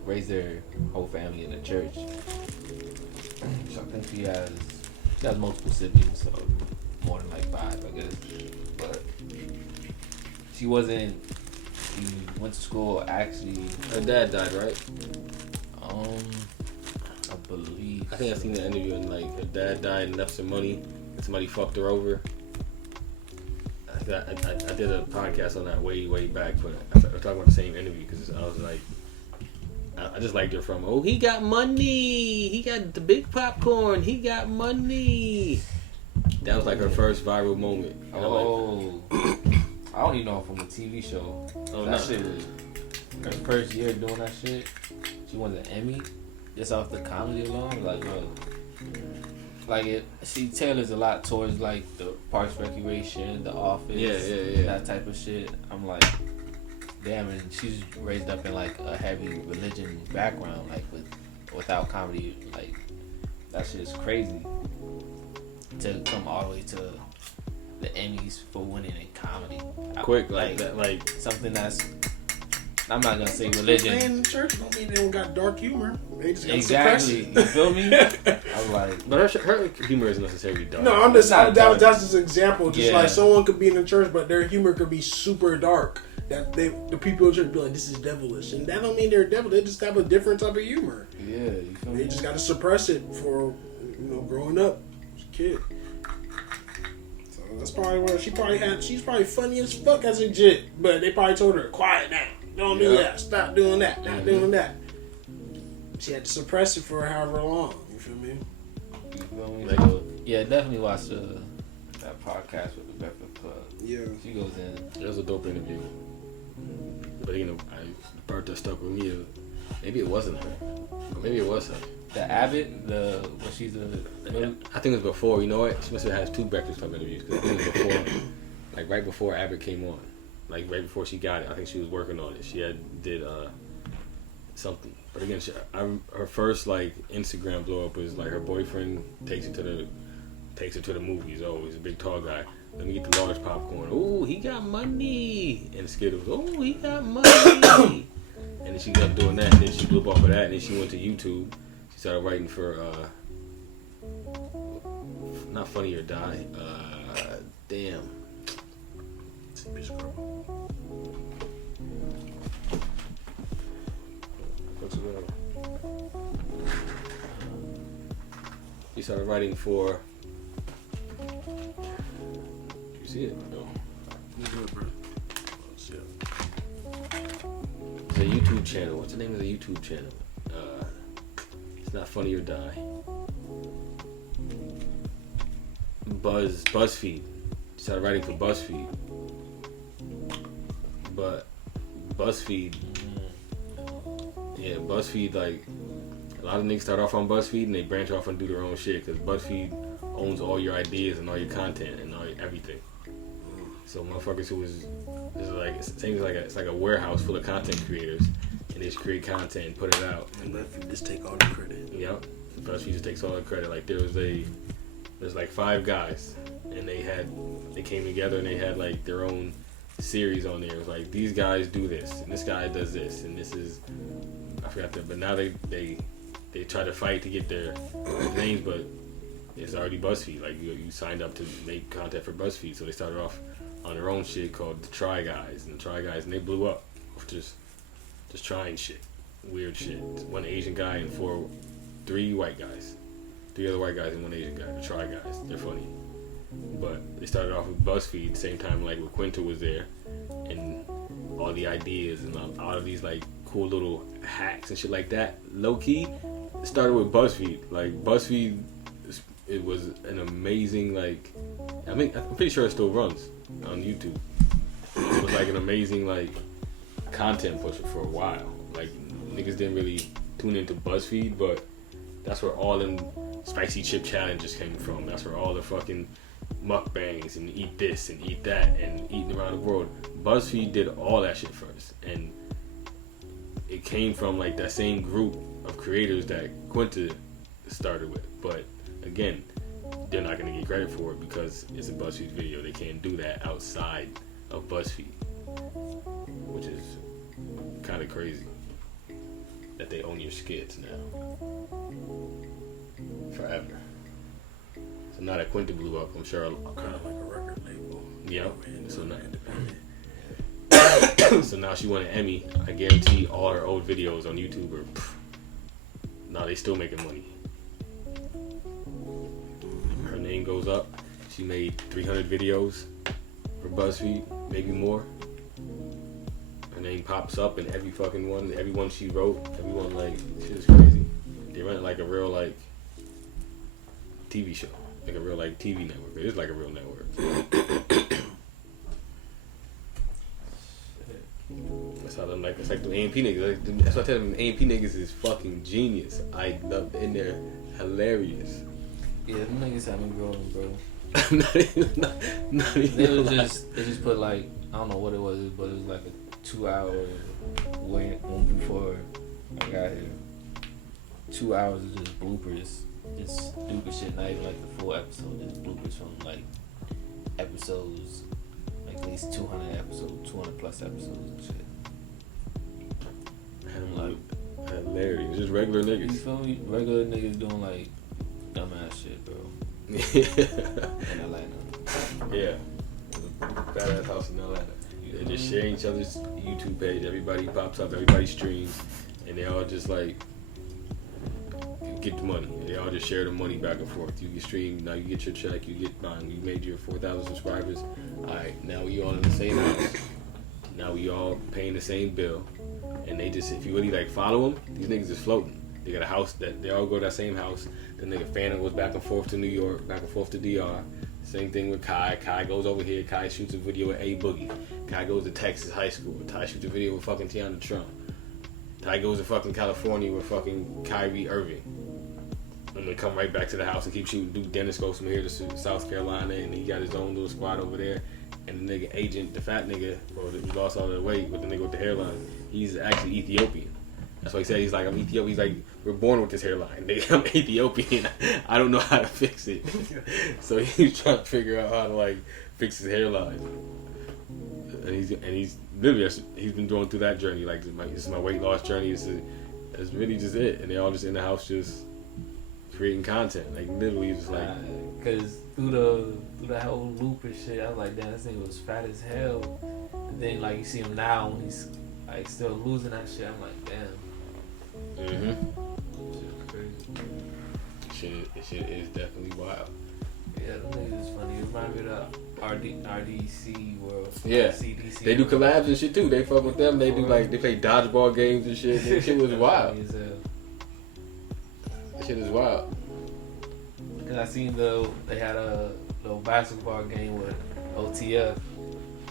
raised their whole family in the church. So I think she has multiple siblings, so more than like 5, I guess. But she wasn't. She went to school actually. Her dad died, right? I believe. I think I seen the interview and like her dad died and left some money and somebody fucked her over. I did a podcast on that way back, but I was talking about the same interview because I was like, I just liked her from, oh, he got money, he got the big popcorn, he got money. That was like her first viral moment. Oh, I don't even know her from a TV show. Oh, that no. shit was her first year doing that shit. She won an Emmy just off the comedy alone. Like, bro, she tailors a lot towards like the Parks Recreation, The Office, yeah. that type of shit. I'm like, damn, and she's raised up in like a heavy religion background, like without comedy, like that shit is crazy. To come all the way to the Emmys for winning in comedy, Quick like that, like something that's. I'm not gonna say religion. Playing in church don't mean they don't got dark humor. They just got Exactly, you feel me? I'm like, but her humor isn't necessarily dark. No, I'm just not dark. that's just an example. Just Yeah. like someone could be in the church, but their humor could be super dark. That the people in church be like, this is devilish, and that don't mean they're devil. They just have a different type of humor. yeah, you feel They me? just got to suppress it for growing up as a kid. So that's probably where she's probably funny as fuck as a jit, but they probably told her quiet down, don't do that, stop doing that, not doing that. She had to suppress it for however long. You feel me? You feel me? So, yeah, definitely watch that podcast with the Breakfast Club. Yeah. She goes in. It was a dope interview. But the part that stuck with me, maybe it wasn't her, or maybe it was her. The Abbott, when she's I think it was before. You know what? She must have had 2 Breakfast Club interviews because I think it was before, like right before Abbott came on, like right before she got it. I think she was working on it. She did something. But again, her first like Instagram blow up was like her boyfriend takes her to the movies. Oh, he's a big tall guy. Let me get the large popcorn. Oh, he got money. And Skittles. Oh, he got money. And then she kept doing that. And then she blew up off of that. And then she went to YouTube. She started writing for not Funny or Die. Damn. She started writing for. You see it? No. It's a YouTube channel. What's the name of the YouTube channel? It's not Funny or Die. BuzzFeed. She started writing for BuzzFeed. But BuzzFeed, like a lot of niggas start off on BuzzFeed and they branch off and do their own shit because BuzzFeed owns all your ideas and all your content and all everything. So motherfuckers who it's like a warehouse full of content creators and they just create content and put it out. And let you just take all the credit. Yep. BuzzFeed just takes all the credit. Like there's like 5 guys, and they came together and they had like their own series on there. It was like these guys do this, and this guy does this, and this is I forgot that. But now they try to fight to get their names, but it's already BuzzFeed. Like you signed up to make content for BuzzFeed, so they started off on their own shit called the Try Guys, and they blew up just trying shit, weird shit. One Asian guy and 3 white guys, 3 other white guys and 1 Asian guy. The Try Guys, they're funny. But they started off with BuzzFeed, same time like when Quinta was there, and all the ideas and all of these like cool little hacks and shit like that. Low key, it started with BuzzFeed. Like BuzzFeed, it was an amazing like. I mean, I'm pretty sure it still runs on YouTube. It was like an amazing like content pusher for a while. Like niggas didn't really tune into BuzzFeed, but that's where all them spicy chip challenges came from. That's where all the fucking mukbangs and eat this and eat that and eating around the world. BuzzFeed did all that shit first, and it came from like that same group of creators that Quinta started with. But again, they're not gonna get credit for it because it's a BuzzFeed video. They can't do that outside of BuzzFeed, which is kind of crazy that they own your skits now forever. So now that Quinta blew up, I'm sure Kind of like a record label. Yep. So now, Independent. so now she won an Emmy. I guarantee all her old videos on YouTube are. Now they still making money. Her name goes up. She made 300 videos for BuzzFeed, maybe more. Her name pops up in every fucking one. Everyone she wrote, everyone like shit is crazy. They run it like a real like TV show, like a real like TV network. It is like a real network. That's how them like it's like the AMP niggas. Like, that's why I tell them AMP niggas is fucking genius. I love and they're hilarious. Yeah, them niggas have me growing, bro. not even They just put like I don't know what it was, but it was like a 2-hour one before I got here. 2 hours of just bloopers, just stupid shit. Not even like the full episode, just bloopers from like episodes, like at least 200 episodes, 200 plus episodes and shit. Had them like hilarious, just regular You niggas. feel me? Regular niggas doing like dumbass shit, bro. In Atlanta. Yeah, fat ass house in Atlanta. They just share each other's YouTube page. Everybody pops up, everybody streams, and they all just like get the money. They all just share the money back and forth. You get streamed, now you get your check, you get mine. You made your 4,000 subscribers. Alright, now we all in the same house. Now we all paying the same bill. And they just, if you really like follow them, these niggas is floating. They got a house that they all go to that same house. The nigga Phantom goes back and forth to New York, back and forth to DR. Same thing with Kai. Kai goes over here. Kai shoots a video with A Boogie. Kai goes to Texas high school. Ty shoots a video with fucking Tiana Trump. Ty goes to fucking California with fucking Kyrie Irving. And then come right back to the house and keep shooting. Duke Dennis goes from here to South Carolina, and he got his own little squad over there. And the nigga Agent, the fat nigga, he lost all the weight with the nigga with the hairline. He's actually Ethiopian. That's why he said he's like, I'm Ethiopian. He's like, we're born with this hairline. Nigga, I'm Ethiopian. I don't know how to fix it. So he's trying to figure out how to like fix his hairline. And he's literally he's been going through that journey. Like this is my weight loss journey. It's really just it. And they all just in the house just creating content. Like literally just like cause through the whole loop and shit, I was like, damn, this nigga was fat as hell. And then like you see him now when he's like still losing that shit. I'm like, damn. Shit is definitely wild. Yeah, them niggas is funny. It reminds me of the RDC world. Yeah, CDC they do world. collabs and shit too. They fuck with them. They do like they play dodgeball games and shit. That shit was wild. Funny as hell. That shit is wild. Cause I seen they had a little basketball game with OTF.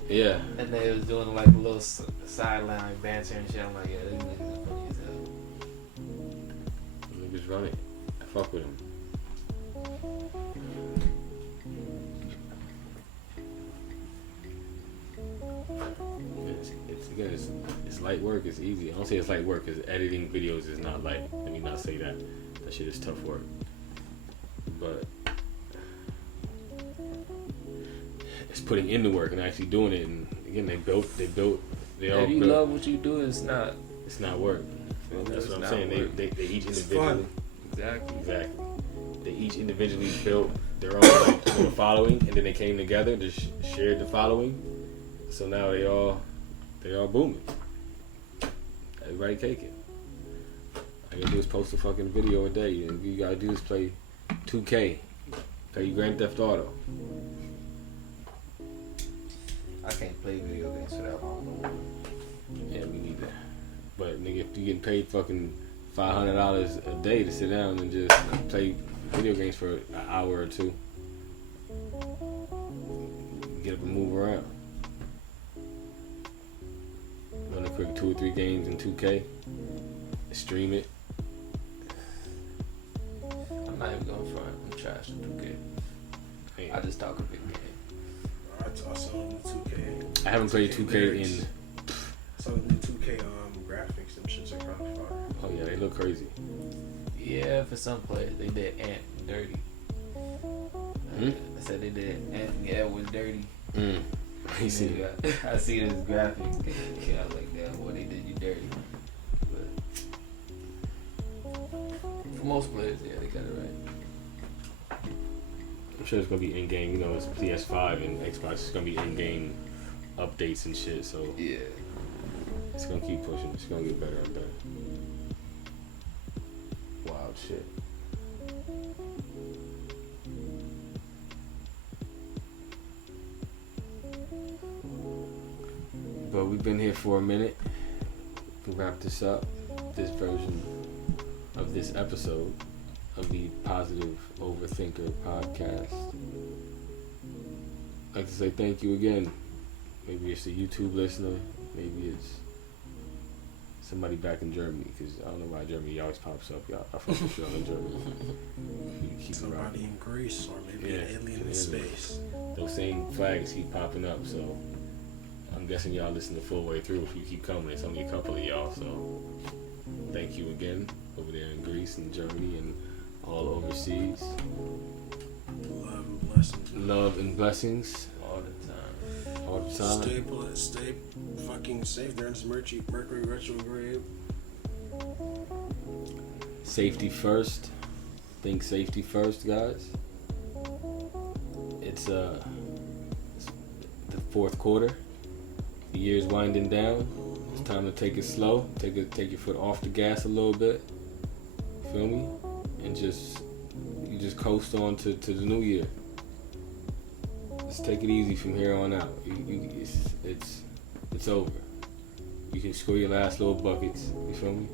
Yeah. And they was doing like a little sideline banter and shit. I'm like, yeah, these niggas are funny as hell. Niggas run it. I fuck with them. It's light work. It's easy. I don't say it's light work because editing videos is not light. Let me not say that. That shit is tough work. But it's putting in the work and actually doing it. And again, they all If built. you love what you do, it's not work. That's what I'm saying. They each individually. Exactly. They each individually built their own like, little following, and then they came together, just shared the following. So now they all booming. Everybody caking. All you gotta do is post a fucking video a day, and you gotta do is play 2K, play Grand Theft Auto. I can't play video games without my phone. Yeah, me neither. But nigga, if you getting paid fucking $500 a day to sit down and just play video games for an hour or two, get up and move around. Run a quick 2 or 3 games in 2K, stream it. I'm not even going front. I'm trash at 2K. Hey, I just talk a big game. I toss on the 2K. I haven't played 2K in. Some of the new 2K graphics, them shits are kind of fire. Oh yeah, they look crazy. Yeah, for some players, they did Ant dirty. I said they did Ant was dirty. You see, I see this graphic. Yeah, I was like, damn, boy, they did you dirty. But for most players, yeah, they got it right. I'm sure it's gonna be in game. You know, it's PS5 and Xbox. It's gonna be in game updates and shit. So Yeah. it's gonna keep pushing. It's gonna get better and better. Wild shit. But we've been here for a minute. We wrap this up. This version of this episode of the Positive Overthinker podcast. I'd like to say thank you again. Maybe it's a YouTube listener. Maybe it's somebody back in Germany, because I don't know why Germany always pops up. Y'all, I fuck with y'all in Germany. You keep it right. Somebody in Greece or maybe an alien in space. Those same flags keep popping up, so I'm guessing y'all listen the full way through if you keep coming. It's only a couple of y'all, so thank you again over there in Greece and Germany and all overseas. Love and blessings. Love and blessings All the time. all the time. Stay fucking safe. They're in this Mercury retrograde. Safety first. Think safety first, guys. It's the fourth quarter. The year's winding down. It's time to take it slow. Take your foot off the gas a little bit. Feel me? And you just coast on to the new year. Just take it easy from here on out. It's over. You can score your last little buckets. You feel me?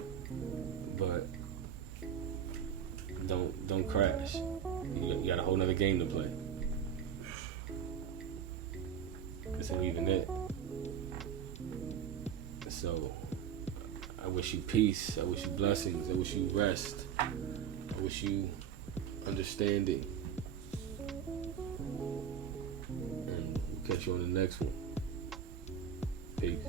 But don't crash. You got a whole nother game to play. This ain't even it. So I wish you peace. I wish you blessings. I wish you rest. I wish you understanding. And we'll catch you on the next one. Peace.